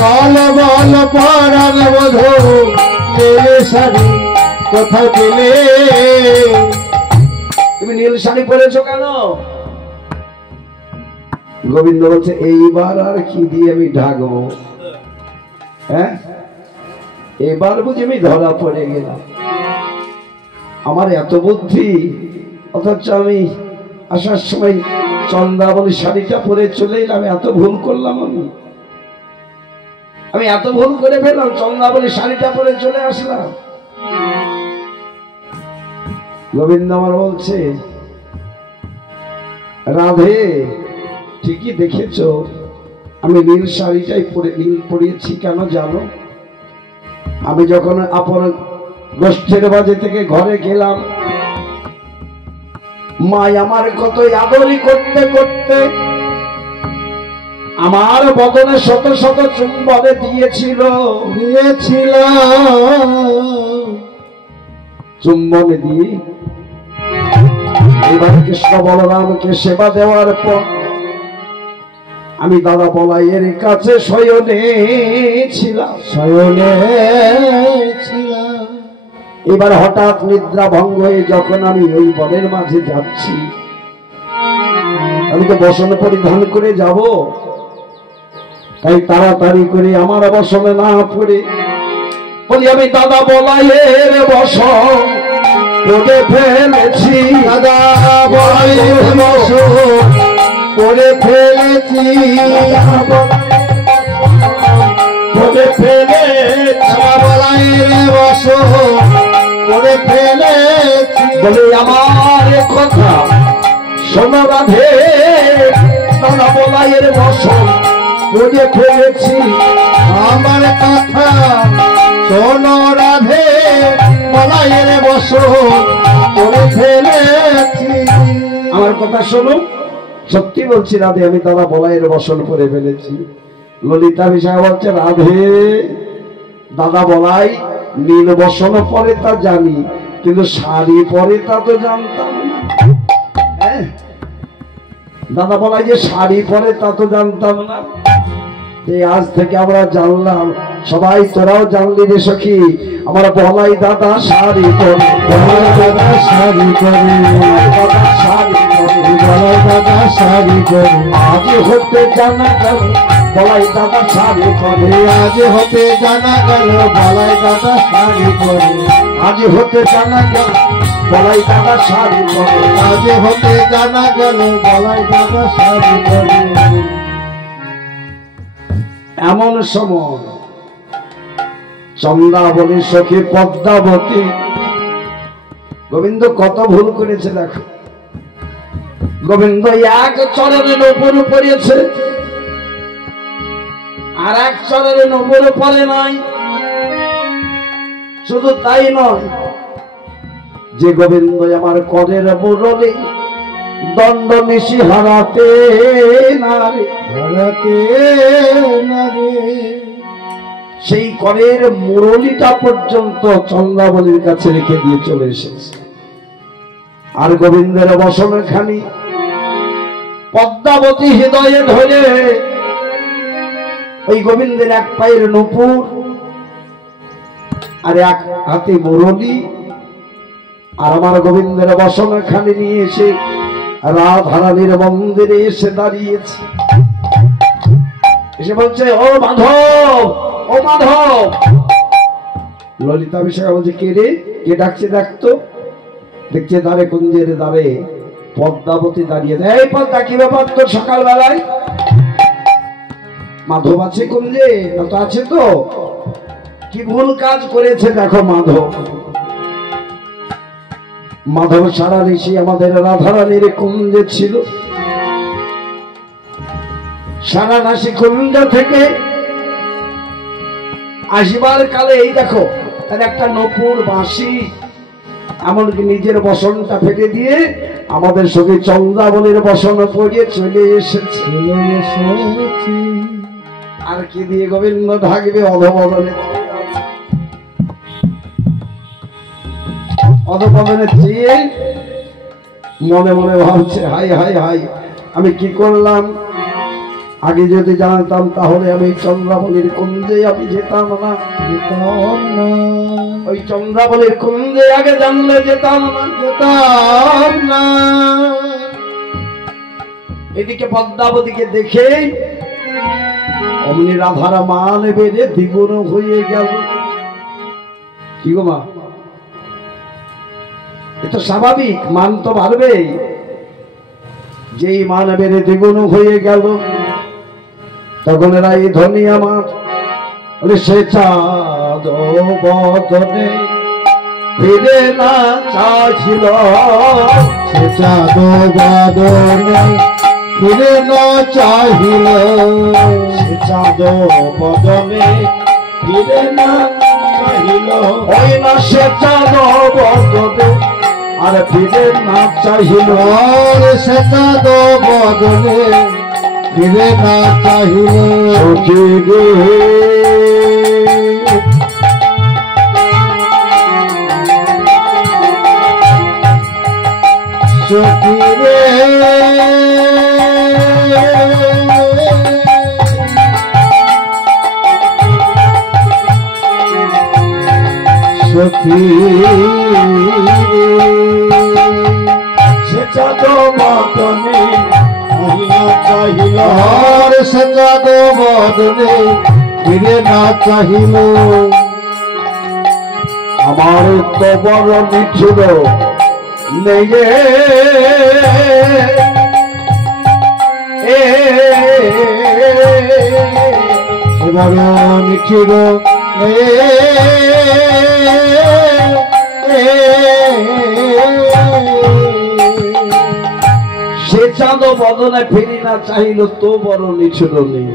বল বল পরাণ বধূ, নীল শাড়ি কোথায় পেলে? তুমি নীল শাড়ি পরেছো কেন? গোবিন্দ বলছে, এইবার আর কি দিয়ে আমি ঢাকবো? হ্যাঁ, এবার বুঝি আমি ধরা পড়ে গেলাম। আমার এত বুদ্ধি, অথচ আমি আসার সময় চন্দ্রাবলী শাড়িটা পরে চলে এলাম। এত ভুল করলাম, আমি এত ভুল করে ফেললাম, চন্দ্রাবলী শাড়িটা পরে চলে আসলাম। গোবিন্দ আমার বলছে, রাধে, ঠিকই দেখেছো, আমি নীল শাড়িটাই পরে নীল পরিয়েছি কেন জানো? আমি যখন আপন গোষ্ঠীর বাজে থেকে ঘরে গেলাম, মা আমার কত আদরি করতে করতে আমার বদনে শত শত চুম্বনে দিয়েছিল। চুম্বনে দিয়ে এবার কৃষ্ণ বলরামকে সেবা দেওয়ার পর আমি দাদা বলাইয়ের কাছে শয়নে ছিলাম। এবার হঠাৎ নিদ্রা ভঙ্গ হয়ে যখন আমি ওই বনের মাঝে যাচ্ছি, আমি তো বসন পরিধান করে যাব, তাই তাড়াতাড়ি করে আমার বসনে না পড়ে বলি আমি দাদা বলাইয়ের বসন পরে ফেলেছি। দাদা বলাইয়ের বসন পরে ফেলেছি। পরে ফেলেছি, বলাইয়ের বসন পরে ফেলেছি। বলে আমার কথা শোনো রাধে, দাদা বলাইয়ের বসন পরে ফেলেছি। আমার কথা শোনো রাধে, বলাইয়ের বসন পরে ফেলেছি। আমার কথা শোনো, সত্যি বলছি রাধে, আমি দাদা বলাইয়ের বসন পরে ফেলেছি। ললিতা বিষয় বলছে, রাধে, দাদা বলাই নীল বসন পরে তা জানি, কিন্তু শাড়ি পরে তা তো জানতাম না। হ্যাঁ, দাদা বলাই যে শাড়ি পরে তা তো জানতাম না। এই আজ থেকে আমরা জানলাম, সবাই তোরাও জানলি রে সখী, আমার বলাই দাদা শাড়ি পরে, বলাই দাদা শাড়ি পরে, দাদা শাড়ি পরে, বলাই দাদা শাড়ি পরে। আজ হতে জানা গেল বলাই দাদা শাড়ি পরে। আজ হতে জানা গেল বলাই দাদা শাড়ি পরে। আজ হতে জানা গেল বলাই দাদা শাড়ি পরে কাজে হতে জানা গেল গলায় দাদা শাড়ি পরে। এমন সময় চন্দ্রাবলী সখী পদ্মাবতী, গোবিন্দ কত ভুল করেছে দেখো। গোবিন্দ এক চরণে নূপুর পরিয়েছে, আর এক চরণে নূপুর পরে নাই। শুধু তাই নয়, যে গোবিন্দ আমার করের মুরলী দণ্ড নিশি হারাতে নারে, হারাতে নারে। সেই করের মুরলীটা পর্যন্ত চন্দ্রাবলীর কাছে রেখে দিয়ে চলে এসেছে। আর গোবিন্দের বসনখানি পদ্মাবতী হৃদয়ে ধরে ওই গোবিন্দের এক পায়ের নূপুর আর এক হাতে মুরলী, আর আমার গোবিন্দের বসনখানি নিয়ে এসে রাধারানীর মন্দিরে এসে দাঁড়িয়েছে। এসে বলছে, ও মাধব, ও মাধব। ললিতা বিশাখা বলছে, কে রে, কে ডাকছে দেখতো। দেখছে দ্বারে কুঞ্জের দ্বারে পদ্মাবতী দাঁড়িয়ে। এই পদ্মা, কি ব্যাপার তোর সকালবেলায়? মাধব আছে কুঞ্জে? না তো আছে তো। কি ভুল কাজ করেছে দেখো মাধব। মাধব সারা ঋষি আমাদের রাধারানীর কুঞ্জে ছিল। সারা নাসি কুঞ্জ থেকে আসিবার কালে এই দেখো তার একটা নূপুর বাঁশি, এমনকি নিজের বসনটা ফেটে দিয়ে আমাদের সঙ্গে চন্দ্রাবলীর বসন পড়িয়ে চলে এসেছে। আর কি দিয়ে গোবিন্দ ঢাকবে? অধপদনে, অধপদনে চেয়ে মনে মনে ভাবছে, হাই হাই হাই, আমি কি করলাম? আগে যদি জানতাম তাহলে আমি চন্দ্রাবলীর কুঞ্জে আমি যেতাম না। ওই চন্দ্রাবলীর কুঞ্জে আগে জানলে যেতাম না। এদিকে পদ্মাবতীকে দেখে অমনি রাধারা মান বেড়ে দ্বিগুণ হয়ে গেল। কি গো মা, এ তো স্বাভাবিক, মান তো বাড়বেই। যেই মান বেড়ে দ্বিগুণ হয়ে গেল, তখন এরা এই ধনী আমার সে চাঁদ বদনে ফিরে না চাছিল, সে চাঁদ বদনে ফিরে না চাহিল, সে চাঁদ বদনে ফিরে না চাহিল। ওই না সে চাঁদ বদনে আর ফিরে না চাহিল, সে চাঁদ বদনে ফিরে না চাহিল। সখী রে সখী রে সখী সে চাঁদ বদনে চাহিল, সে চাঁদ বদনে ফিরে না চাহিল। আমার তো বড় নিঠুর নেই রে, বড় নিখির সে চাঁদ বদনে ফিরি না চাহিল, তো বড় নিঠুর নেই।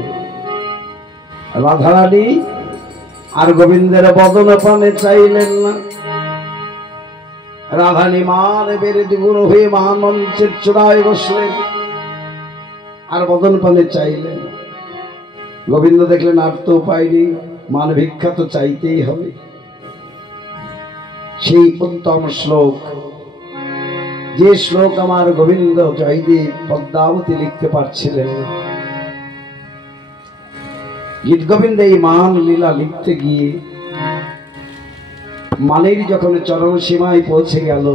রাধারানী আর গোবিন্দের বদন পানে চাইলেন না। রাধানী মান বেড়ে দ্বিগুণ হয়ে মহামঞ্চের চূড়ায় বসলেন, আর বদন পানে চাইলেন। গোবিন্দ দেখলেন আর তো উপায় নেই, মান ভিক্ষা তো চাইতেই হবে। সেই উত্তম শ্লোক, যে শ্লোক আমার গোবিন্দ জয়দেব পদ্মাবতী লিখতে পারছিলেন না, গীত গোবিন্দ এই মান লীলা লিখতে গিয়ে মানের যখন চরম সীমায় পৌঁছে গেল,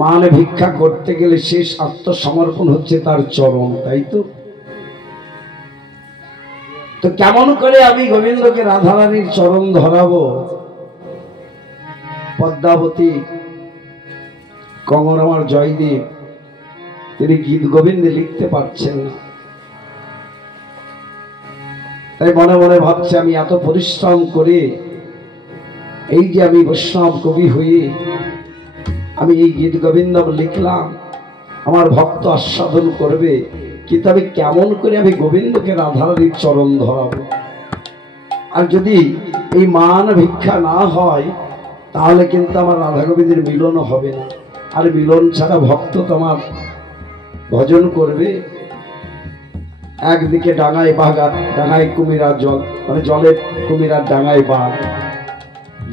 মান ভিক্ষা করতে গেলে শেষ আত্মসমর্পণ হচ্ছে তার চরম, তাই তো। তো কেমন করে আমি গোবিন্দকে রাধারানীর চরণ ধরাবো? পদ্মাবতী কঙ্গন আমার জয়দেব তিনি গীত গোবিন্দে লিখতে পারছেন না, তাই মনে মনে ভাবছে আমি এত পরিশ্রম করে এই যে আমি বৈষ্ণব কবি হয়ে আমি এই গীত গোবিন্দ লিখলাম, আমার ভক্ত আস্বাদন করবে, কিন্তু আমি কেমন করে আমি গোবিন্দকে রাধারানীর চরণ ধরাবো। আর যদি এই মান ভিক্ষা না হয় তাহলে কিন্তু আমার রাধা গোবিন্দের মিলনও হবে না। আর মিলন ছাড়া ভক্ত তোমার ভজন করবে। একদিকে ডাঙায় বাঘার, ডাঙায় কুমিরার জল, মানে জলের কুমিরার ডাঙায় বাঘ।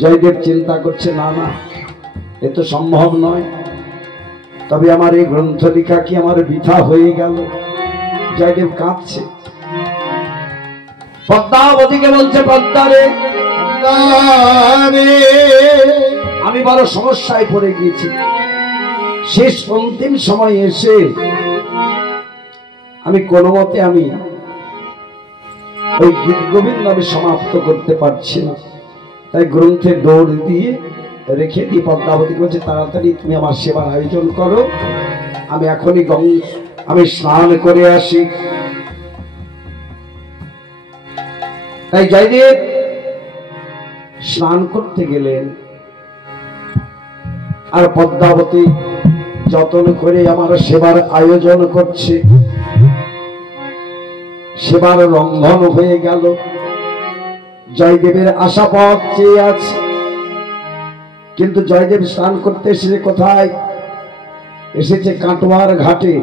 জয়দেব চিন্তা করছে না না, এ তো সম্ভব নয়, তবে আমার এই গ্রন্থ লেখা কি আমার বৃথা হয়ে গেল। জয়দেব কাঁদছে, পদ্মাবতীকে বলছে পদ্মা রে, আমি বড় সমস্যায় পড়ে গিয়েছি, শেষ অন্তিম সময় এসে আমি কোনো মতে আমি ওই গীত গোবিন্দ আমি সমাপ্ত করতে পারছি না, তাই গ্রন্থে দৌড় দিয়ে রেখে দিয়ে পদ্মাবতী বলছে তাড়াতাড়ি তুমি আমার সেবার আয়োজন করো, আমি এখনই আমি স্নান করে আসি। তাই জয়দেব স্নান করতে গেলেন, আর পদ্মাবতী যতন করে আমার সেবার আয়োজন করছে। সেবার রন্ধন হয়ে গেল, জয়দেবের আশাপথ চেয়ে আছে, কিন্তু জয়দেব স্নান করতে এসেছে কোথায়? এসেছে কাটোয়ার ঘাটে।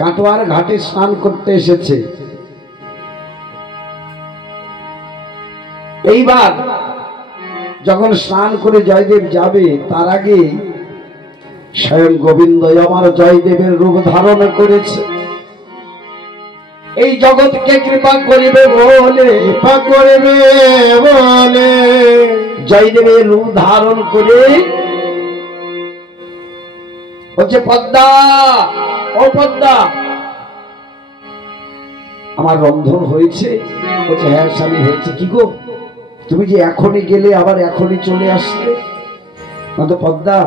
কাটোয়ার ঘাটে স্নান করতে এসেছে। এইবার যখন স্নান করে জয়দেব যাবে, তার আগে স্বয়ং গোবিন্দ আমার জয়দেবের রূপ ধারণ করেছে। এই জগৎকে কৃপা করিবে বলে, কৃপা করিবে বলে জয়দেবের রূপ ধারণ করে বলছে পদ্মা, ও পদ্মা আমার রন্ধন হয়েছে? বলছে হ্যাঁ স্বামী হয়েছে। কি গো, তুমি যে এখনই গেলে আবার এখনই চলে আসলে? তো পদ্মা,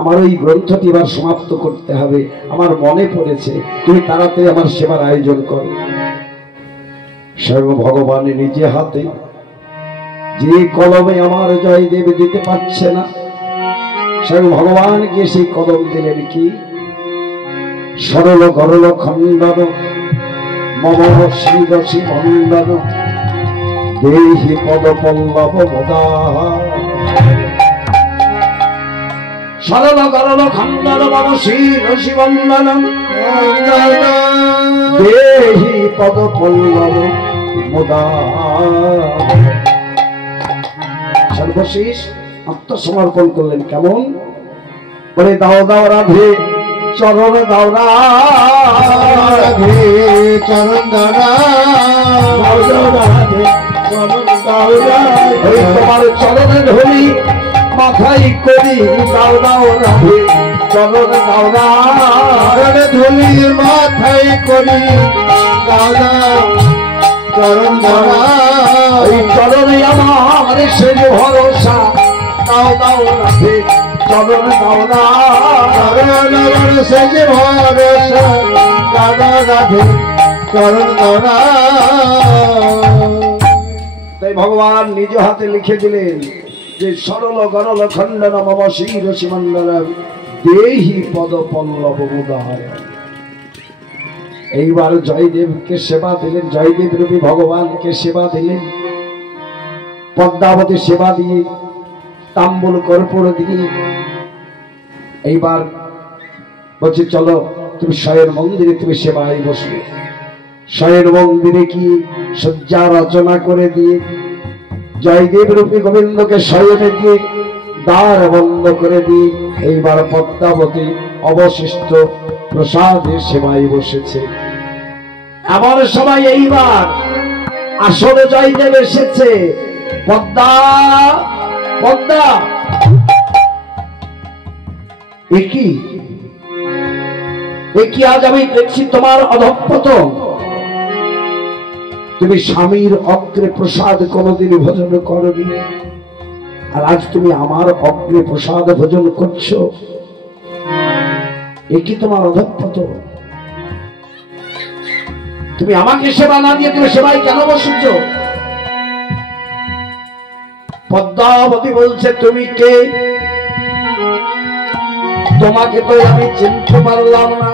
আমার ওই গ্রন্থটি এবার সমাপ্ত করতে হবে, আমার মনে পড়েছে, তুমি তাড়াতাড়ি আমার সেবার আয়োজন করো। স্বয়ং ভগবান নিজে হাতে যে কলমে আমার জয়দেব দিতে পারছে না, স্বয়ং ভগবানকে সেই কলম দিলেন কি? সরল গরল খণ্ডন মম শ্রীরসি মণ্ডন দেহি পদ পল্লব মোদা। সরল গরল খণ্ডন মম শ্রীরসি মণ্ডন দেহি পদ পল্লব মোদা। সর্বশেষ আত্মসমর্পণ করলেন। কেমন বলে? দাও দাও রাধে চরণ দাও রাধে চরণ দাও রাধে চরণ দাও রাধে, তোমার চরণে ধরি মাথায় করি দাও দাও রাধে চরণ দাও রাধে, ধরি মাথায় করি দাও দাও চরণ দাও রাধে, এই চরণে আমার সে ভরসা দাও দাও রাধে চরণ দাও রাধে, সে যে ভরসা দাদা রাধে চরণ দাও রাধে। তাই ভগবান নিজ হাতে লিখে দিলেন যে সরল গরল খণ্ডন মম শিরসি মণ্ডলম দেহি পদ পল্লব মুদায়। এইবার জয়দেবকে সেবা দিলেন, জয়দেব রূপী ভগবানকে সেবা দিলেন। পদ্মাবতী সেবা দিয়ে তাম্বুল কর্পূর দিয়ে এইবার বলছে চলো তুমি শয়ের মন্দিরে তুমি সেবায় বসবে। শয়ের মন্দিরে কি শয্যা রচনা করে দিয়ে জয়দেব রূপী গোবিন্দকে শয়নে দিয়ে দ্বার বন্ধ করে দিয়ে এইবার পদ্মাবতী অবশিষ্ট প্রসাদের সেবায় বসেছে। এমন সময় এইবার আসলে জয়দেব এসেছে। পদ্মা পদ্মা, একই আজ আমি দেখছি তোমার অধঃপতন। তুমি স্বামীর অগ্রে প্রসাদ কোনদিন ভোজন করনি, আর আজ তুমি আমার অগ্নি প্রসাদ ভোজন করছো, এ কি তোমার অধঃপতন? তুমি আমাকে সেবা না দিয়ে তুমি সেবায় কেন বসেছ? পদ্মাবতী বলছে, তুমি কে? তোমাকে তো আমি চিনতে পারলাম না।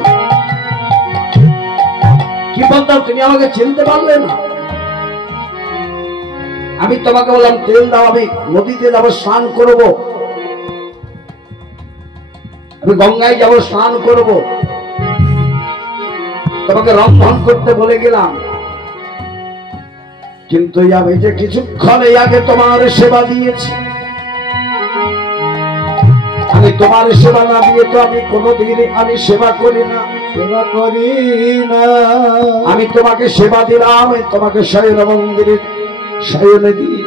কি পদ্মা, তুমি আমাকে চিনতে পারলে না? আমি তোমাকে বললাম তেল দাও, আমি নদীতে যাবো স্নান করব, আমি গঙ্গায় যাবো স্নান করব, তোমাকে রন্ধন করতে বলে গেলাম। কিন্তু আমি যে কিছুক্ষণ আগে তোমার সেবা দিয়েছি, আমি তোমার সেবা না দিয়ে তো আমি কোনোদিন আমি সেবা করি না, সেবা করি না। আমি তোমাকে সেবা দিলাম, তোমাকে শয়ন মন্দিরে শয়নে দিয়ে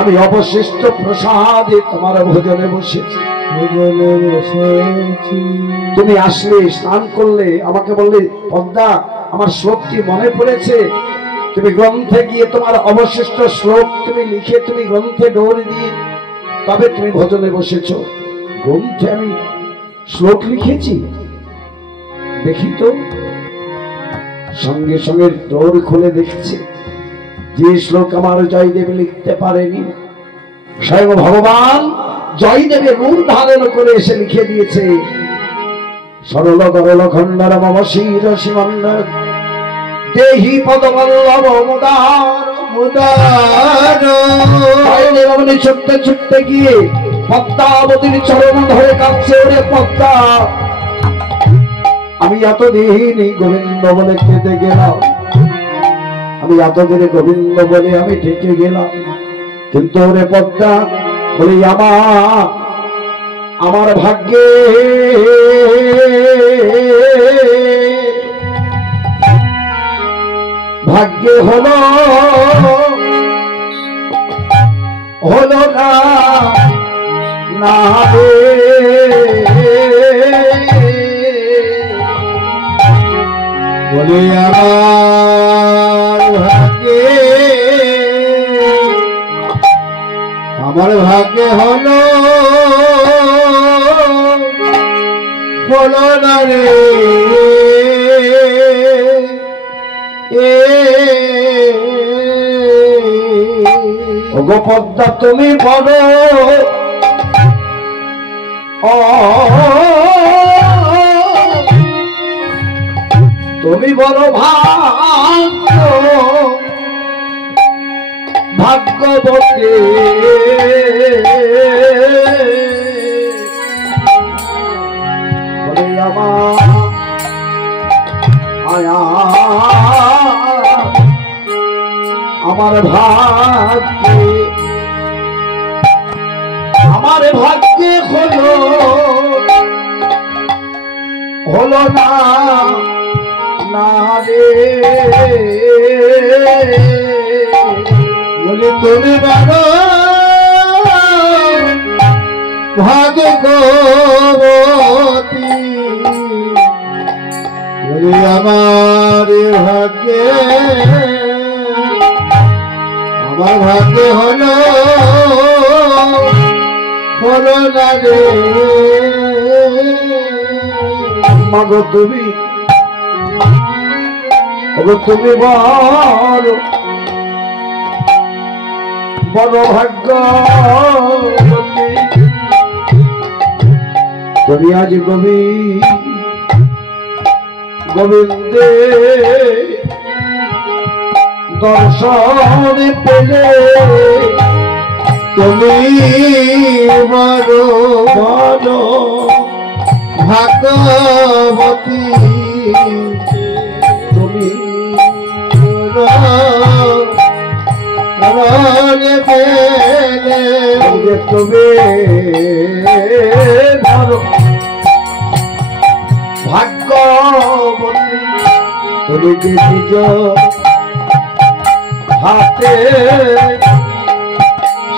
আমি অবশিষ্ট প্রসাদে তোমার ভোজনে বসেছি। ভোজনে বসেছি। তুমি আসলে স্নান করলে, আমাকে বললে পদ্মা আমার শ্লোকটি মনে পড়েছে, তুমি গ্রন্থে গিয়ে তোমার অবশিষ্ট শ্লোক তুমি লিখে তুমি গ্রন্থে ডোর দিয়ে তবে তুমি ভোজনে বসেছো। গ্রন্থে আমি শ্লোক লিখেছি, দেখি তো। সঙ্গে সঙ্গে ডোর খুলে দেখছে, যে শ্লোক আমার জয়দেব লিখতে পারেনি, স্বয়ং ভগবান জয়দেবের রূপ ধারণ করে এসে লিখে দিয়েছে, সরল গরল খণ্ডর মম শির শিমন্ডর দেহি পদবল্লভ মুদার মুদার। জয়দেব আপনি ছুটতে ছুটতে গিয়ে পদ্মাবতীর চরণ ধরে কাঁদছে, ওরে পদ্মা, আমি এতদিন গোবিন্দ বলে কেঁদে গেলাম, আমি এতদিনে গোবিন্দ বলে আমি ঠেকে গেলাম, কিন্তু ওরে পদ্মা বলি আমার ভাগ্যে ভাগ্যে হলো না না রে। বলি আমার ভাগ্যে হলো না রে। ওগো পদ্মা তুমি বলো, তুমি বড় ভাগ্যবতী, বলে আমার ভাগ্যে হলো না না রে। বলি তুমি বলো ভাগ্যবতী, বলি আমার ভাগ্যে হলো না রে। মাগো তুমি বড় ভাগ্যবতী, তুমি আজ গোবিন্দে দর্শন পেলে, তুমি বড় ভাগ্যবতী, তুমি পেলে, তুমি বড় ভাগ্যবতী, তুমি যে নিজ হাতে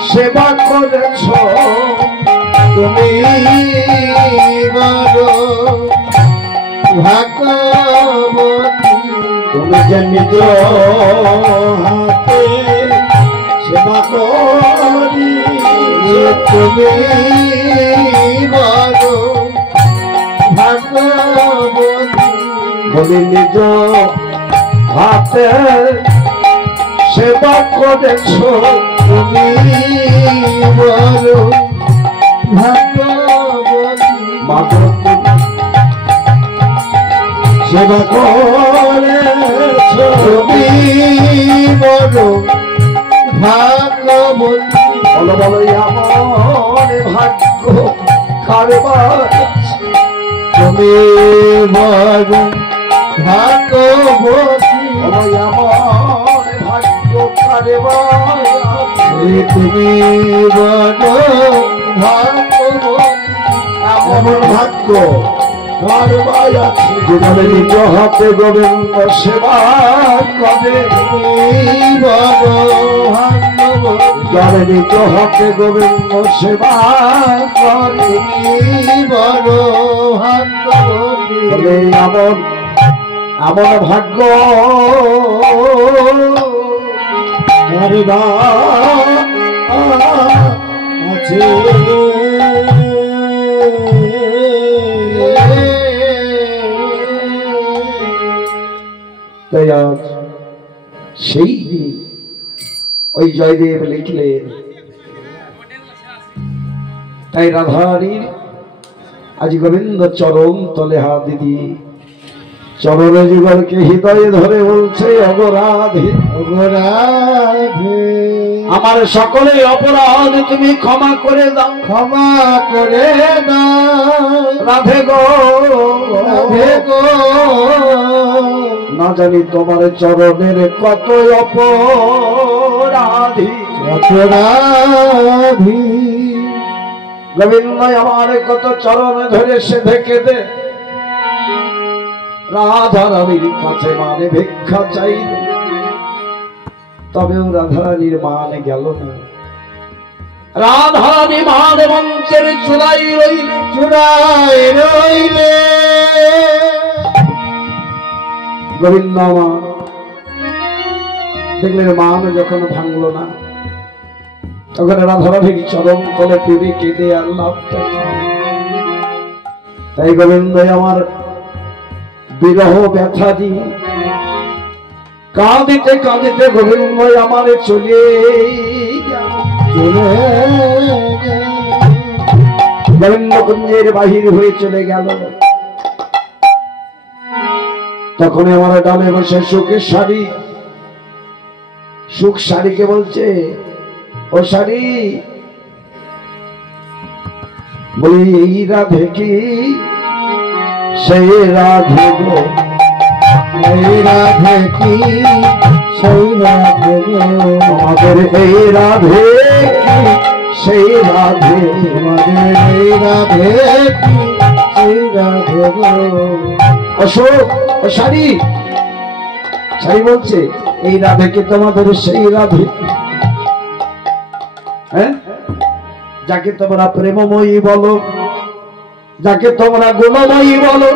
সেবা করেছ, তুমি বড় ভাগ্যবতী, তুমি যে নিজ হাতে সেবা করি তুমি বড় ভাগ্যবতী বলি নিজ হাতে সেবা করেছ তুমি বড় ভাগ্যবতী মাগো সেবা করেছ তুমি বড় ভাগ্যবতী বলো বলো আমার ভাগ্য কারবার তুমি বড় ভাগ্যবতী বলো আমার ভাগ্য কারবার তুমি বড় ভাগ্যবতী এমন ভাগ্য কারবার আছে যেখানে নিজ হাতে গোবিন্দ সেবা করে তুমি বড় ভাগ্যবতী যারে নিজ হাতে গোবিন্দ সেবা করে তুমি বড় ভাগ্যবতী বলে এমন এমন ভাগ্য কারবার আছে তাই আজ সেই দিন ওই জয়দেব লিখলেন তাই রাধারানীর আজ গোবিন্দ চরণ তলে হাত দিদি চরণ যুগলকে হৃদয়ে ধরে বলছে অপরাধী অপরাধে আমার সকলের অপরাধ তুমি ক্ষমা করে দাও ক্ষমা করে দাও রাধে গো রাধে গো না জানি তোমার চরণের কত অপরাধী অপরাধী গোবিন্দ আমার কত চরণ ধরে সে ঢেকে দে রাধারানীর কাছে মানে ভিক্ষা চাই তবেও রাধারানীর মানে গেল না রাধারানী মান মঞ্চের চূড়াই রইলে চূড়ায় রইলে গোবিন্দ মান দেখলেন মান যখন ভাঙলো না তখন রাধারানীর চরম তলে পুরি কেঁদে আর লাভটা কি? তাই গোবিন্দ আমার বিরহ ব্যথা দিয়ে কাঁদিতে কাঁদিতে গোবিন্দ আমার চলে গেল। চলে গোবিন্দ কুঞ্জের বাহির হয়ে চলে গেল তখন আমার ডালে বসে সুখের শাড়ি সুখ শাড়িকে বলছে ও শাড়ি বলি এই রাধে কি সেই রাধে গো এই রাধে কি সেই রাধে গো আমাদের এই রাধে কি সেই রাধে আমাদের এই রাধে কি সেই রাধে গো অশোক ও শাড়ি শাড়ি বলছে এই রাধে কি তোমাদের সেই রাধে হ্যাঁ যাকে তোমরা প্রেমময়ী বলো যাকে তোমরা গুণময়ী বলো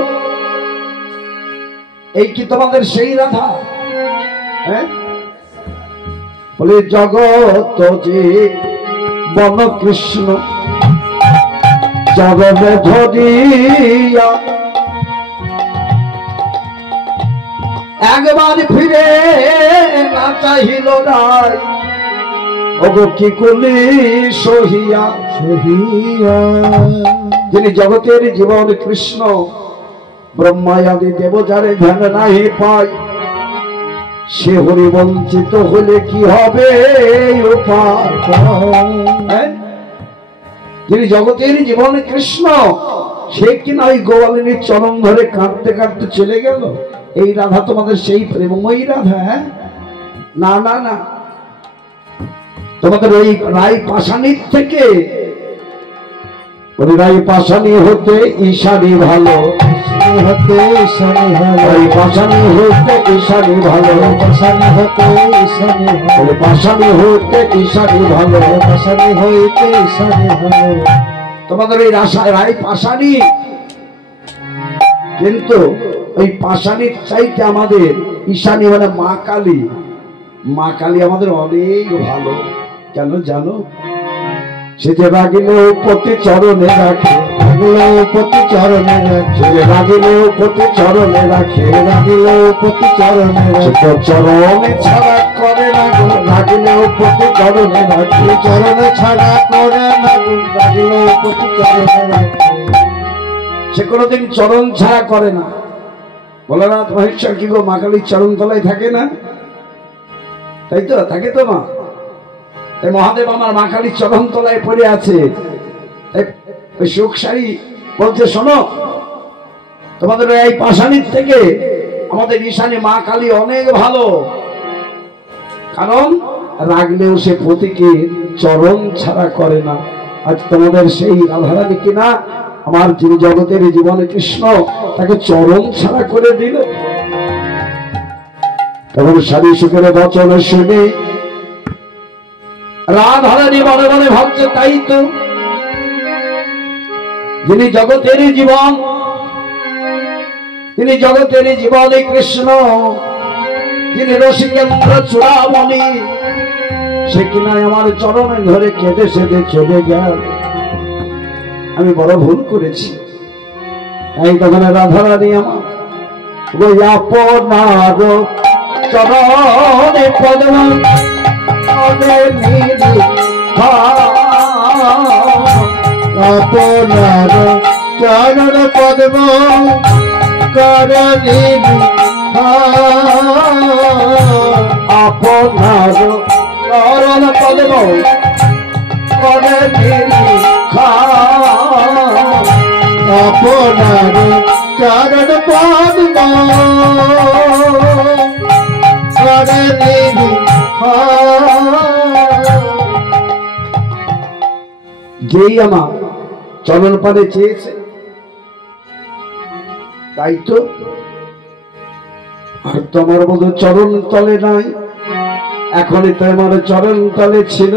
এই কি তোমাদের সেই রাধা হ্যাঁ বলে জগৎ যে বন কৃষ্ণ জগতে ধরিয়া একবার ফিরে না চাহিল রায় ওগো কি করলি সহিয়া সহিয়া যিনি জগতের জীবন কৃষ্ণ ব্রহ্মায়াদি দেব যারে ধ্যান নাহি পায় সে হরি বঞ্চিত হলে কি হবে উপায় হ্যাঁ? যিনি জগতের জীবন কৃষ্ণ সে কিনা ওই গোয়ালিনীর চরণ ধরে কাঁদতে কাঁদতে চলে গেল এই রাধা তোমাদের সেই প্রেমময়ী রাধা হ্যাঁ? না না না তোমাদের ওই রায় পাশানির থেকে ওই রায় পাশানি হতে ঈশানি ভালো হতে শনি ভালো ওই পাশানি হতে ঈশানি ভালো শনি হতে শনি ভালো ওই পাশানি হতে ঈশানি ভালো শনি হইতে শনি ভালো তোমাদের এই রায় পাশানি কিন্তু ওই পাশানির চাইতে আমাদের ঈশানি মানে মা কালী আমাদের অনেক ভালো কেন জানো সে যে রাগিলেও প্রতি চরণে রাখে, রাগিলেও প্রতি চরণে রাখে, সে যে রাগিলেও প্রতি চরণে রাখে, রাগিলেও প্রতি চরণে সে রাখে, তো চরণে ছাড়া করে না গো, রাগিলেও প্রতি চরণে রাখে। চরণে ছাড়া করে না গো, রাগিলেও প্রতি চরণে রাখে। সে কোনোদিন চরণ ছাড়া করে না। ভোলানাথ মহেশ্বর কি গো মা কালীর চরণ তলায় থাকে না? তাই তো, থাকে তো মা। তাই মহাদেব আমার মা কালীর চরণ তলায় পড়ে আছে। তাই ওই সুখসারী বলছে, শোনো, তোমাদের এই পাষাণীর থেকে আমাদের ঈশানী মা কালী অনেক ভালো, কারণ রাগলেও সে পতিকে চরণ ছাড়া করে না। আজ তোমাদের সেই রাধারানী কিনা আমার যিনি জগতের জীবনে কৃষ্ণ, তাকে চরণ ছাড়া করে দিল। তখন সারি সুখের বচন শুনে রাধারানী মনে মনে ভাবছে, তাই তো, যিনি জগতের জীবন, তিনি জগতের জীবনে কৃষ্ণ, যিনি রসিকেন্দ্র চূড়ামণি, সে কিনা আমার চরণে ধরে কেঁদে সেদে চলে গেল। আমি বড় ভুল করেছি। তাই তখন রাধারানী আমার আপনার চরণে পদ্ম আপনার চরণ পদ্ম করে আপনার চরণ পদ্ম করে আপনার চরণ পদ্ম করে যেই আমার চরণ পানে চেয়েছে, তাই তো, আর তোমার মতো চরণ তলে নাই, এখনই তো আমার চরণ তলে ছিল।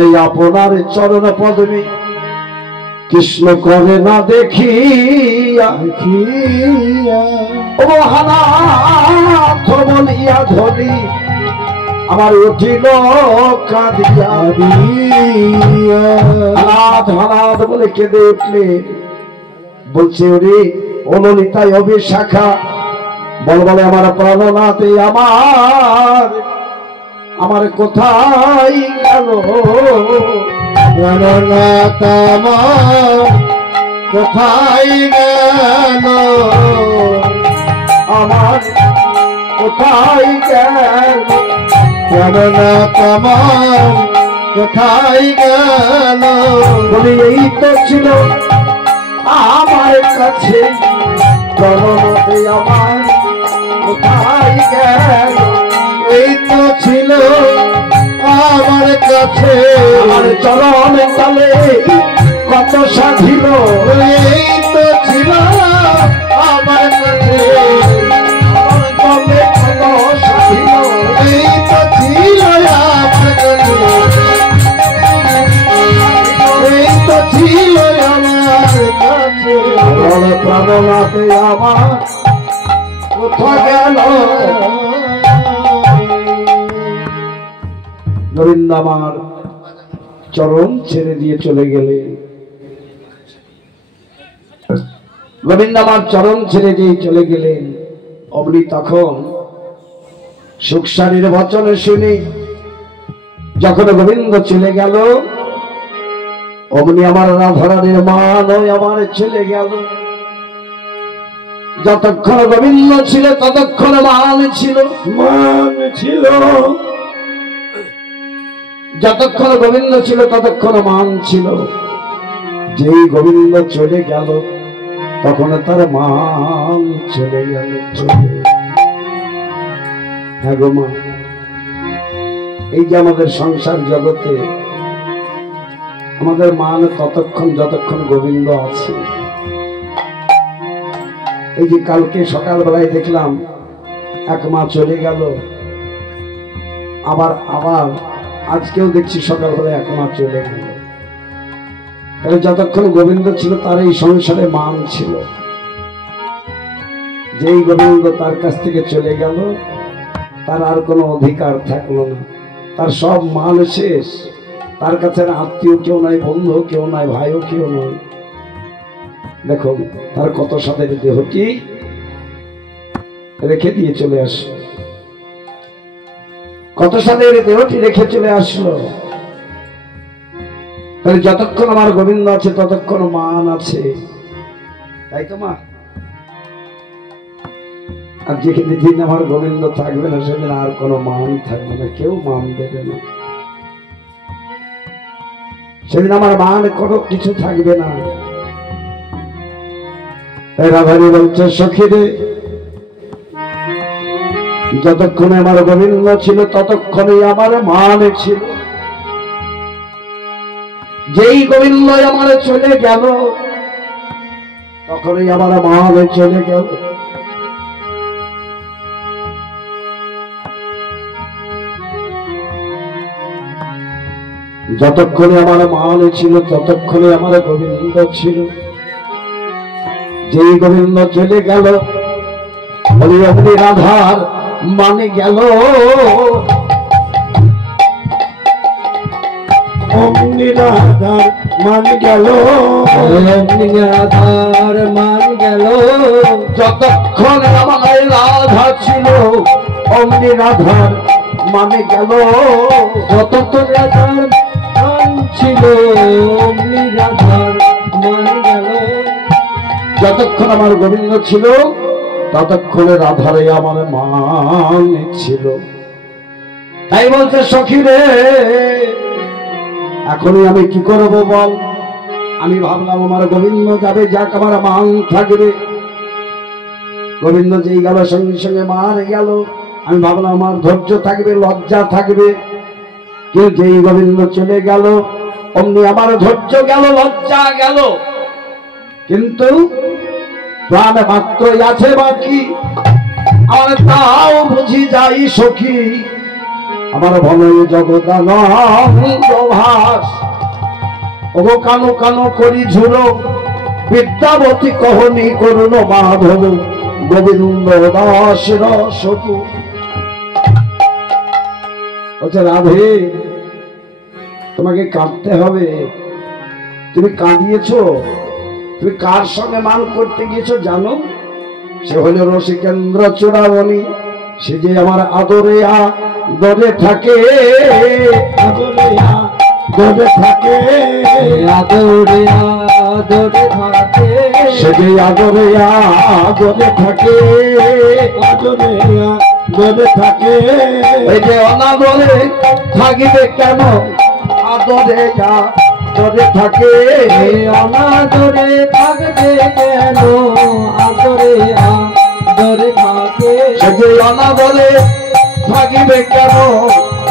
এই আপনার চরণ পদ্মে কৃষ্ণ করে না দেখিয়া, ও হানাথ বলিয়া ধরি আমার উঠিল কাঁদিয়া। হানাথ হানাথ বলে কেঁদে উঠলে, বলছে, ওরে ও ললিতায় অভিশাখা, বল বলে আমার প্রাণনাথে আমার কোথায় গেল? প্রাণনাথ আমার কোথায় গেল? আমার কোথায় গেল? প্রাণনাথ আমার কোথায় গেল? বলি এই তো ছিল আমার কাছে, প্রাণনাথে আমার কোথায় গেল? এই তো ছিল আমার কাছে, আমার চরণ তলে কত সাধিল, এই তো ছিল আমার কাছে, তলে কত সাধিল, এই তো ছিল আমার কাছে, এই তো ছিল আমার কাছে। প্রাণনাথে আমার কোথায় গেল? গোবিন্দ আমার চরণ ছেড়ে দিয়ে চলে গেলে, গোবিন্দ আমার চরণ ছেড়ে দিয়ে চলে গেলেন। অমনি তখন সুখসারীর বচন শুনি যখন গোবিন্দ চলে গেল, অমনি আমার রাধারানীর মান আমার চলে গেল। যতক্ষণ গোবিন্দ ছিল ততক্ষণ মান ছিল, যতক্ষণ গোবিন্দ ছিল ততক্ষণ মান ছিল। যেই গোবিন্দ চলে গেল তখন তার মান চলে গেল। হ্যাঁ গো মা, এই যে আমাদের সংসার জগতে আমাদের মান ততক্ষণ যতক্ষণ গোবিন্দ আছে। এই যে কালকে সকালবেলায় দেখলাম এক মা চলে গেল, আবার আবার আজকেও দেখছি সকালবেলায় এক মা চলে গেল। তাহলে যতক্ষণ গোবিন্দ ছিল তার এই সংসারে মান ছিল। যেই গোবিন্দ তার কাছ থেকে চলে গেল তার আর কোনো অধিকার থাকলো না, তার সব মান শেষ। তার কাছে আর আত্মীয় কেউ নাই, বন্ধু কেউ নাই, ভাইও কেউ নয়। দেখো তার কত সাথের দেহটি রেখে দিয়ে চলে আসলো, কত সাথের দেহটি রেখে চলে আসলো। তাহলে যতক্ষণ আমার গোবিন্দ আছে ততক্ষণ মান আছে, তাই তো মা? আর যেদিন আমার গোবিন্দ থাকবে না সেদিন আর কোনো মান থাকবে না, কেউ মান দেবে না, সেদিন আমার মান কোনো কিছু থাকবে না। রাধারী বলছে সখীরে, যতক্ষণে আমার গোবিন্দ ছিল ততক্ষণে আমার মান ছিল, যেই গোবিন্দ আমার চলে গেল তখনই আমার মান চলে গেল। যতক্ষণে আমার মান ছিল ততক্ষণে আমার গোবিন্দ ছিল, যেই গোবিন্দ চলে গেল বলি অমনি রাধার মানে গেল, অমনি রাধার মান গেল, অমনি রাধার মান গেল। যতক্ষণে আমার রাধা ছিল অমনি রাধার মানে গেল, যতক্ষণ রাধার মান ছিল অমনি রাধার মান গেল। যতক্ষণ আমার গোবিন্দ ছিল ততক্ষণে রাধারে আমার মান ছিল। তাই বলছে সখী রে, এখনই আমি কি করব বল? আমি ভাবলাম আমার গোবিন্দ যাবে, যাক আমার মান থাকবে। গোবিন্দ যেই গেল সঙ্গে সঙ্গে মান গেল, আমি ভাবলাম আমার ধৈর্য থাকবে, লজ্জা থাকবে। কিন্তু যেই গোবিন্দ চলে গেল অমনি আমার ধৈর্য গেল, লজ্জা গেল, কিন্তু প্রাণ মাত্রই আছে বাকি। আমার তাও বুঝি যাই সখী, আমার ভনই জগদানন্দভাস। ওগো কানো কানো করি ঝুরো, বিদ্যাবতী কহনি করুণ মাধব গোবিন্দ দাস রসকু। বলছে রাধে, তোমাকে কাঁদতে হবে। তুমি কাঁদিয়েছো, তুমি কার সঙ্গে মান করতে গিয়েছো জানো? সে হলো রসিকেন্দ্র চূড়ামণি, সে যে আমার আদরে আদরে থাকে, আদরে আদরে থাকে, আদরে আদরে থাকে, সে যে আদরে আদরে থাকে, আদরে আদরে থাকে। এই যে অনাদরে থাকিবে কেন, আদরে আদরে থাকে। অনাদরে থাকবে কেন, আদরে আদরে থাকে। সে যে অনাদরে থাকিবে কেন,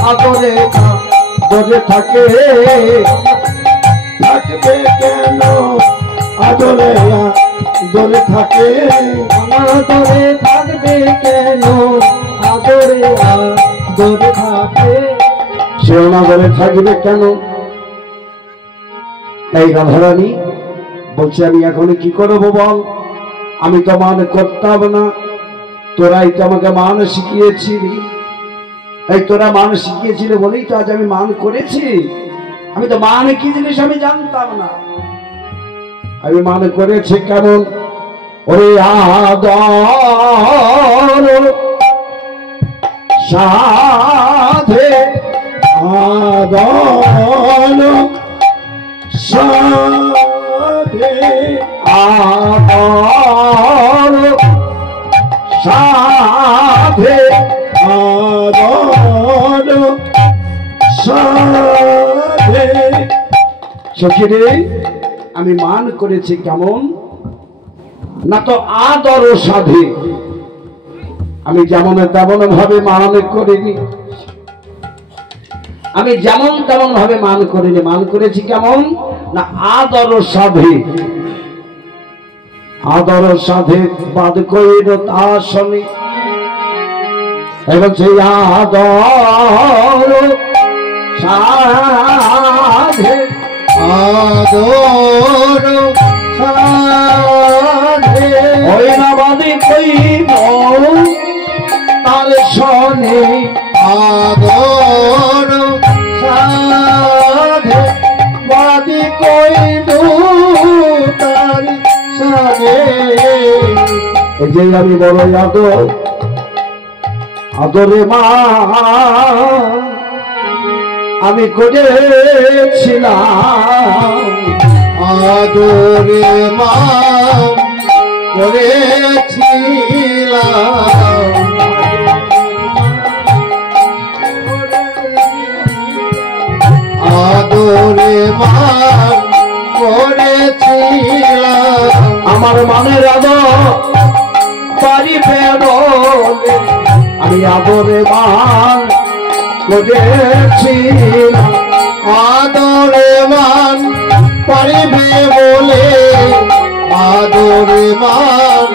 আদরে আদরে থাকে। থাকবে কেন, আদরে আদরে থাকে। অনাদরে থাকবে কেন, আদরে আদরে থাকে। সে অনাদরে থাকবে কেন? এই রাধারানী বলছে আমি এখন কি করবো বল? আমি তো মান করতাম না, তোরাই তো আমাকে মান শিখিয়েছিলি। এই তোরা মান শিখিয়েছিলে বলেই তো আজ আমি মান করেছি। আমি তো মান কি জিনিস আমি জানতাম না। আমি মান করেছি কেমন? ওরে আদর সাধে, আদর সাধে, আদর সাধে, আদর সাধে। সখী রে, আমি মান করেছি কেমন না, তো আদর সাধে। আমি যেমন তেমন ভাবে মান করিনি, আমি যেমন তেমন ভাবে মান করিনি। মান করেছি কেমন না, আদর সাধে। আদর সাধে বাদ কইর তা শনি, এবং সেই আদর সাধে, আদর সাধে। ওই না বাদে কইব তার শনি, আদর সাধে। বাদি কইলু তার সানে এই যে আমি বড় আদরে মা আমি করেছিলাম আদরে মা করেছিলাম আদরে মা করেছিলাম আমার মানের আদর পারিবে বলে আমি আদরে মান করেছিলাম আদরে মান পারিবে বলে আদরে মান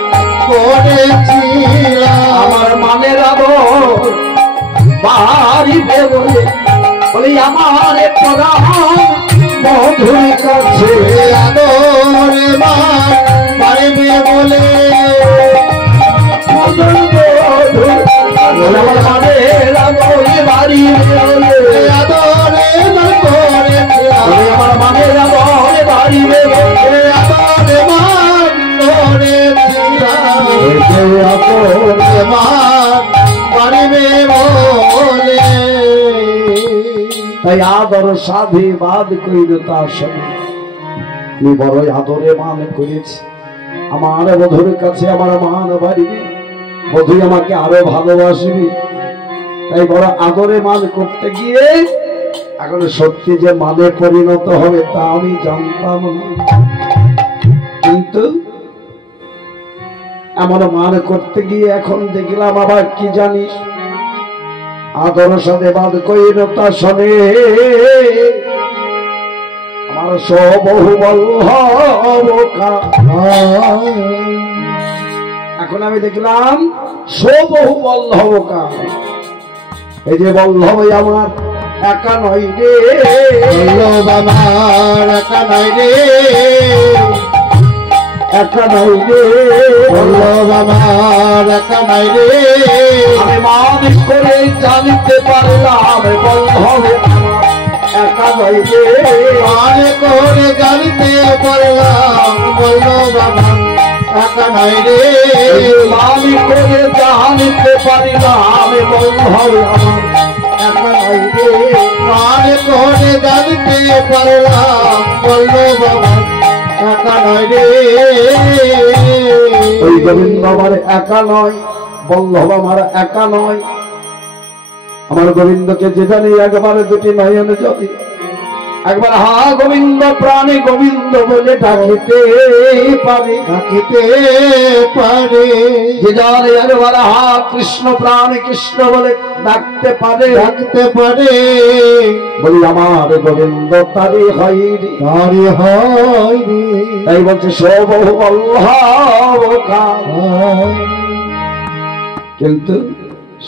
করেছিলাম আমার মানের আদর পারিবে বলে বলি আমার প্রাণ মধুর কাছে আদরে মান পারিবে বলে মধুর মধুর আমার মানের আদর বাড়িবে বলে আদরে মান করেছিলাম আমার মানের আদর বাড়িবে বলে আদরে মান করেছিলাম আদর মান পারিবে বলে তাই আদর সাধে বাদ কইল তার সঙ্গে আমি বড় আদরে মান করেছি আমার বধুর কাছে আমার মান বাড়িবে বধু আমাকে আরো ভালোবাসবে তাই বড় আদরে মান করতে গিয়ে এখন সত্যি যে মানে পরিণত হবে তা আমি জানতাম না কিন্তু এমন মান করতে গিয়ে এখন দেখলাম আবার কি জানিস আদর সাথে বাদ কইল তা শোনে আমার সবহু বল্লভকা এখন আমি দেখলাম সবহু বল্লভকা এই যে বল্লভ আমার একা নয় রে বল্লভ আমার একা নাই রে একা নয় রে বল্লভ আমার একা নাই রে আমি মানুষ করে জানতে পারলাম বল্লভ একা নয় রে আরে করে জানতে পারলাম বল্লভ আমার একা নাই রে আমি করে জানতে পারলাম বল্লভ আমার একা নয় রে আরে করে জানতে পারলাম বল্লভ আমার একা নাই রে ওই গোবিন্দ আমার একা নয় বল্লভ আমার একা নয় আমার গোবিন্দকে যে জানি একবার দুটি নয়নে যদি একবার হা গোবিন্দ প্রাণে গোবিন্দ বলে ডাকিতে পারে ডাকিতে পারে যে জানে একবার হা কৃষ্ণ প্রাণে কৃষ্ণ বলে ডাকতে পারে ডাকতে পারে বলি আমার গোবিন্দ তারি হয় রে তারি হয় রে তাই বলছে সবহু বল্লভ কাম কিন্তু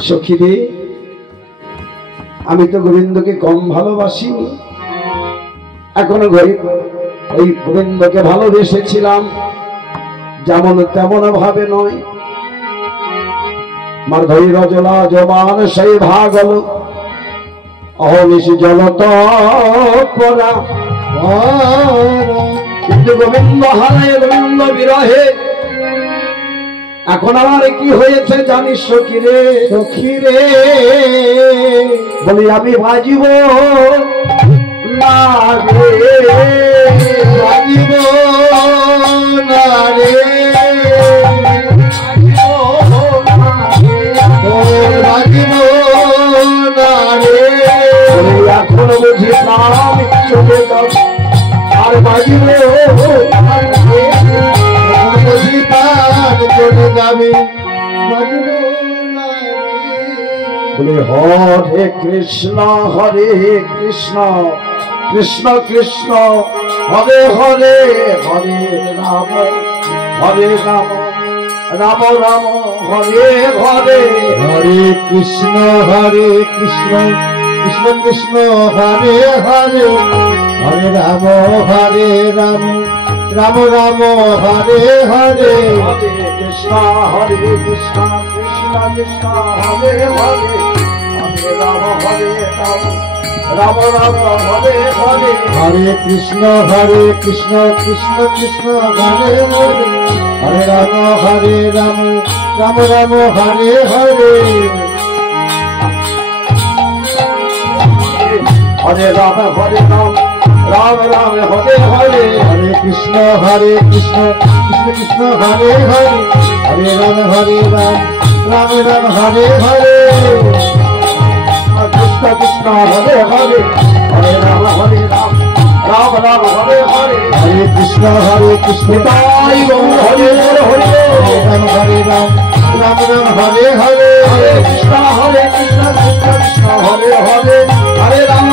সখী রে আমি তো গোবিন্দকে কম ভালোবাসিনি এখনো ওই গোবিন্দকে ভালোবেসেছিলাম যেমন তেমন ভাবে নয় আমার ধৈর্য জলা জমান সেই ভাগ হলো অহনিশি জলত পরা কিন্তু গোবিন্দ হারায় গোবিন্দ বিরহে এখন আমার কি হয়েছে জানিস সখী রে সখী রে বলি আমি বাজিব না রে বাজিব না রে বাজিব না রে বলি এখন বুঝি প্রাণ চলে যাও আর বাজিব বুঝি প্রাণ চলে যাবে বাজিব না রে বলি হরে কৃষ্ণ কৃষ্ণ কৃষ্ণ হরে হরে হরে রাম রাম রাম হরে হরে হরে কৃষ্ণ কৃষ্ণ কৃষ্ণ হরে হরে হরে রাম রাম রাম হরে হরে হরে কৃষ্ণ কৃষ্ণ কৃষ্ণ হরে হরে হরে রাম রাম রাম হরে হরে হরে কৃষ্ণ কৃষ্ণ কৃষ্ণ হরে হরে হরে রাম রাম রাম হরে হরে হরে রাম হরে রাম রাম রাম হরে হরে হরে কৃষ্ণ কৃষ্ণ কৃষ্ণ হরে হরে হরে রাম রাম রাম হরে হরে কৃষ্ণ কৃষ্ণ হরে হরে হরে রাম রাম রাম হরে হরে হরে কৃষ্ণ কৃষ্ণ তাই গৌর হরে হরে হরে রাম রাম হরে হরে হরে কৃষ্ণ কৃষ্ণ কৃষ্ণ হরে হরে হরে রাম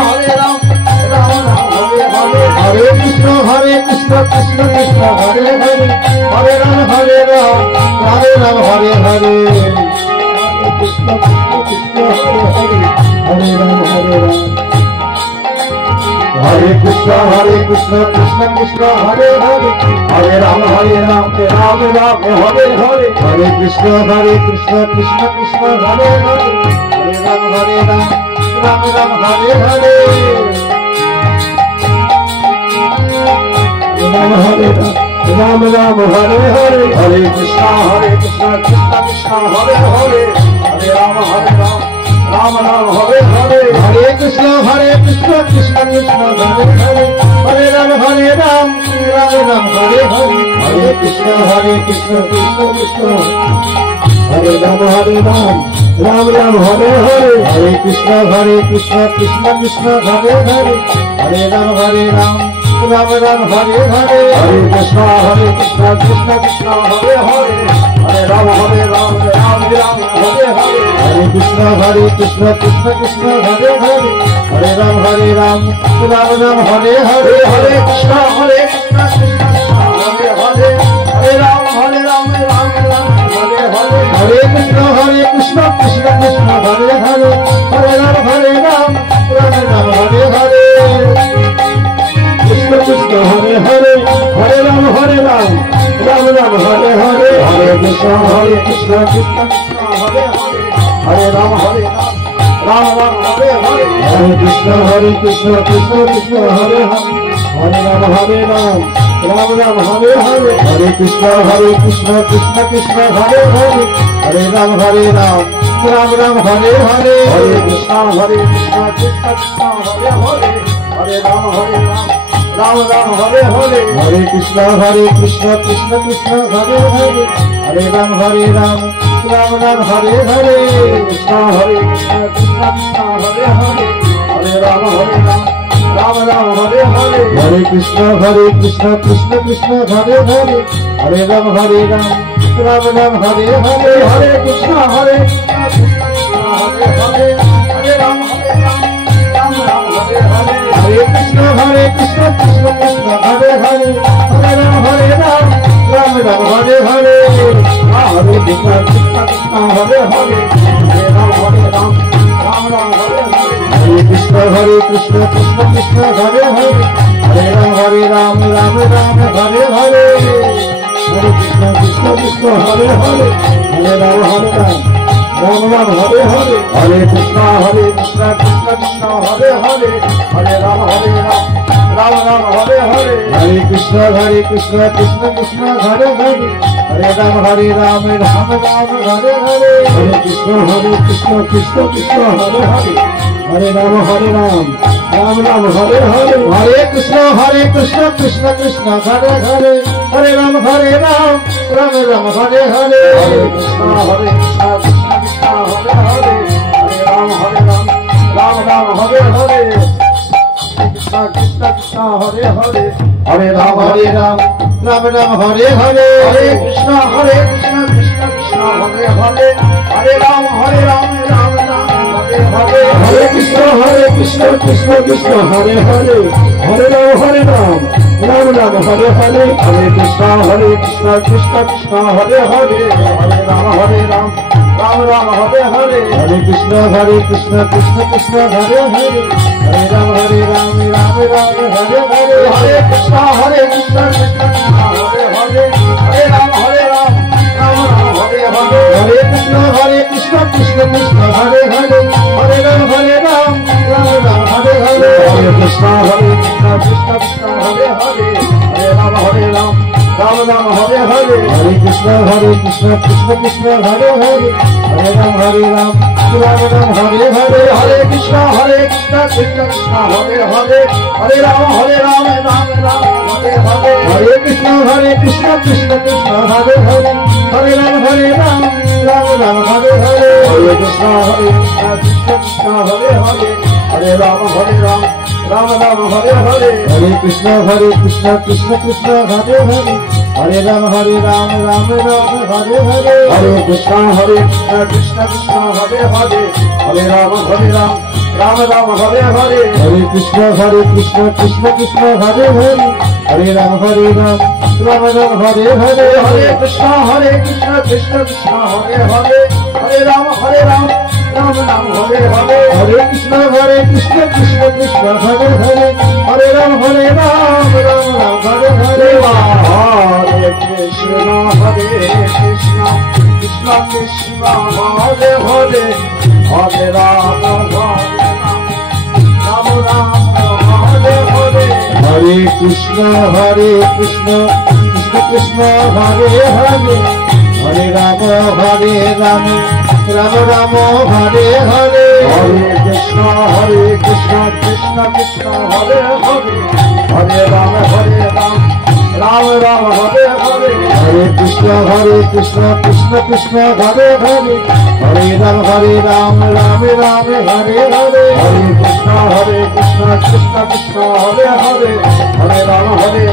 রাম রাম হরে হরে হরে কৃষ্ণ কৃষ্ণ কৃষ্ণ হরে হরে হরে রাম রাম হরে হরে কৃষ্ণ কৃষ্ণ হরে হরে হরে রাম হরে কৃষ্ণ কৃষ্ণ কৃষ্ণ হরে হরে হরে রাম রাম রাম হরে হরে হরে কৃষ্ণ কৃষ্ণ কৃষ্ণ হরে হরে হরে রাম রাম হরে হরে রাম হরে রাম রাম হরে হরে হরে কৃষ্ণ কৃষ্ণ কৃষ্ণ হরে হরে হরে রাম রাম রাম হরে হরে হরে কৃষ্ণ কৃষ্ণ কৃষ্ণ হরে হরে হরে রাম রাম হরে হরে হরে কৃষ্ণ কৃষ্ণ কৃষ্ণ হরে রাম রাম রাম হরে হরে হরে কৃষ্ণ কৃষ্ণ কৃষ্ণ হরে হরে হরে রাম রাম রাম হরে হরে হরে কৃষ্ণ কৃষ্ণ কৃষ্ণ হরে হরে হরে রাম রাম রাম হরে হরে হরে কৃষ্ণ কৃষ্ণ কৃষ্ণ হরে হরে হরে রাম রাম হরে হরে হরে কৃষ্ণ কৃষ্ণ কৃষ্ণ হরে হরে হরে রাম রাম রাম হরে হরে হরে কৃষ্ণ কৃষ্ণ কৃষ্ণ হরে হরে হরে রাম রাম হরে হরে কৃষ্ণ কৃষ্ণ হরে হরে হরে রাম রাম রাম হরে হরে হরে কৃষ্ণ কৃষ্ণ কৃষ্ণ হরে হরে হরে রাম রাম রাম হরে হরে হরে কৃষ্ণ কৃষ্ণ কৃষ্ণ হরে হরে হরে রাম রাম হরে হরে হরে কৃষ্ণ কৃষ্ণ কৃষ্ণ হরে হরে হরে রাম রাম হরে হরে হরে কৃষ্ণ কৃষ্ণ কৃষ্ণ হরে হরে হরে রাম রাম হরে হরে হরে কৃষ্ণ কৃষ্ণ কৃষ্ণ হরে হরে হরে রাম রাম হরে হরে কৃষ্ণ কৃষ্ণ কৃষ্ণ হরে হরে হরে রাম রাম হরে হরে হরে কৃষ্ণ কৃষ্ণ কৃষ্ণ হরে হরে হরে রাম রাম হরে হরে হরে কৃষ্ণ কৃষ্ণ হরে হরে হরে রাম রাম হরে হরে হরে কৃষ্ণ কৃষ্ণ কৃষ্ণ হরে হরে হরে রাম রাম হরে হরে হরে কৃষ্ণ কৃষ্ণ কৃষ্ণ হরে হরে হরে রাম রাম হরে হরে হরে কৃষ্ণ কৃষ্ণ কৃষ্ণ হরে হরে হরে রাম রাম হরে হরে হরে কৃষ্ণ কৃষ্ণ হরে হরে হরে রাম রাম হরে হরে হরে কৃষ্ণ কৃষ্ণ কৃষ্ণ হরে হরে হরে রাম রাম হরে হরে হরে কৃষ্ণ কৃষ্ণ কৃষ্ণ হরে হরে হরে রাম রাম হরে হরে হরে কৃষ্ণ কৃষ্ণ কৃষ্ণ হরে হরে হরে রাম রাম হরে হরে হরে কৃষ্ণ কৃষ্ণ কৃষ্ণ হরে হরে হরে রাম রাম হরে হরে হরে কৃষ্ণ কৃষ্ণ কৃষ্ণ হরে হরে হরে রাম রাম হরে হরে কৃষ্ণ কৃষ্ণ কৃষ্ণ হরে হরে হরে রাম রাম হরে হরে হরে কৃষ্ণ কৃষ্ণ কৃষ্ণ হরে হরে হরে রাম রাম হরে হরে হরে কৃষ্ণ কৃষ্ণ কৃষ্ণ হরে হরে হরে রাম রাম হরে হরে হরে কৃষ্ণ কৃষ্ণ কৃষ্ণ হরে হরে হরে রাম রাম হরে হরে হরে কৃষ্ণ কৃষ্ণ কৃষ্ণ হরে হরে হরে রাম রাম হরে হরে হরে কৃষ্ণ কৃষ্ণ কৃষ্ণ হরে হরে হরে রাম রাম হরে হরে হরে কৃষ্ণ কৃষ্ণ কৃষ্ণ হরে হরে হরে রাম রাম হরে হরে हरे कृष्णा कृष्ण कृष्ण हरे हरे हरे राम राम राम हरे हरे हरे कृष्ण कृष्ण कृष्ण हरे हरे हरे राम राम राम हरे हरे हरे कृष्णा कृष्ण कृष्ण हरे हरे हरे राम राम राम हरे हरे हरे कृष्ण कृष्ण कृष्ण हरे हरे हरे राम राम हरे हरे हरे कृष्णा कृष्ण कृष्ण हरे हरे हरे राम राम राम हरे हरे हरे कृष्ण कृष्ण कृष्ण हरे हरे हरे राम राम हरे हरे हरे कृष्णा कृष्ण कृष्ण हरे हरे हरे राम राम हरे हरे हरे कृष्ण कृष्ण कृष्ण हरे हरे हरे राम राम हरे हरे हरे कृष्णा कृष्ण कृष्ण हरे हरे हरे राम राम हरे हरे हरे कृष्ण कृष्ण कृष्ण हरे हरे हरे राम राम हरे हरे हरे कृष्ण कृष्ण कृष्ण हरे हरे हरे राम राम हरे हरे हरे कृष्ण कृष्ण कृष्ण हरे हरे हरे राम राम हरे हरे हरे कृष्ण कृष्ण कृष्ण हरे हरे हरे राम राम हरे हरे हरे कृष्ण कृष्ण कृष्ण हरे हरे हरे राम राम हरे हरे हरे कृष्ण कृष्ण कृष्ण हरे हरे हरे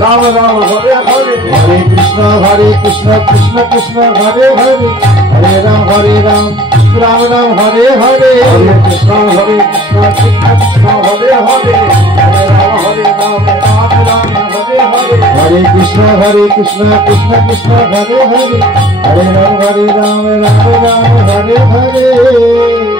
राम राम हरे हरे हरे कृष्ण कृष्ण कृष्ण हरे हरे हरे राम राम हरे हरे हरे कृष्ण कृष्ण कृष्ण हरे हरे हरे राम राम हरे हरे हरे कृष्ण कृष्ण कृष्ण हरे हरे हरे राम राम हरे हरे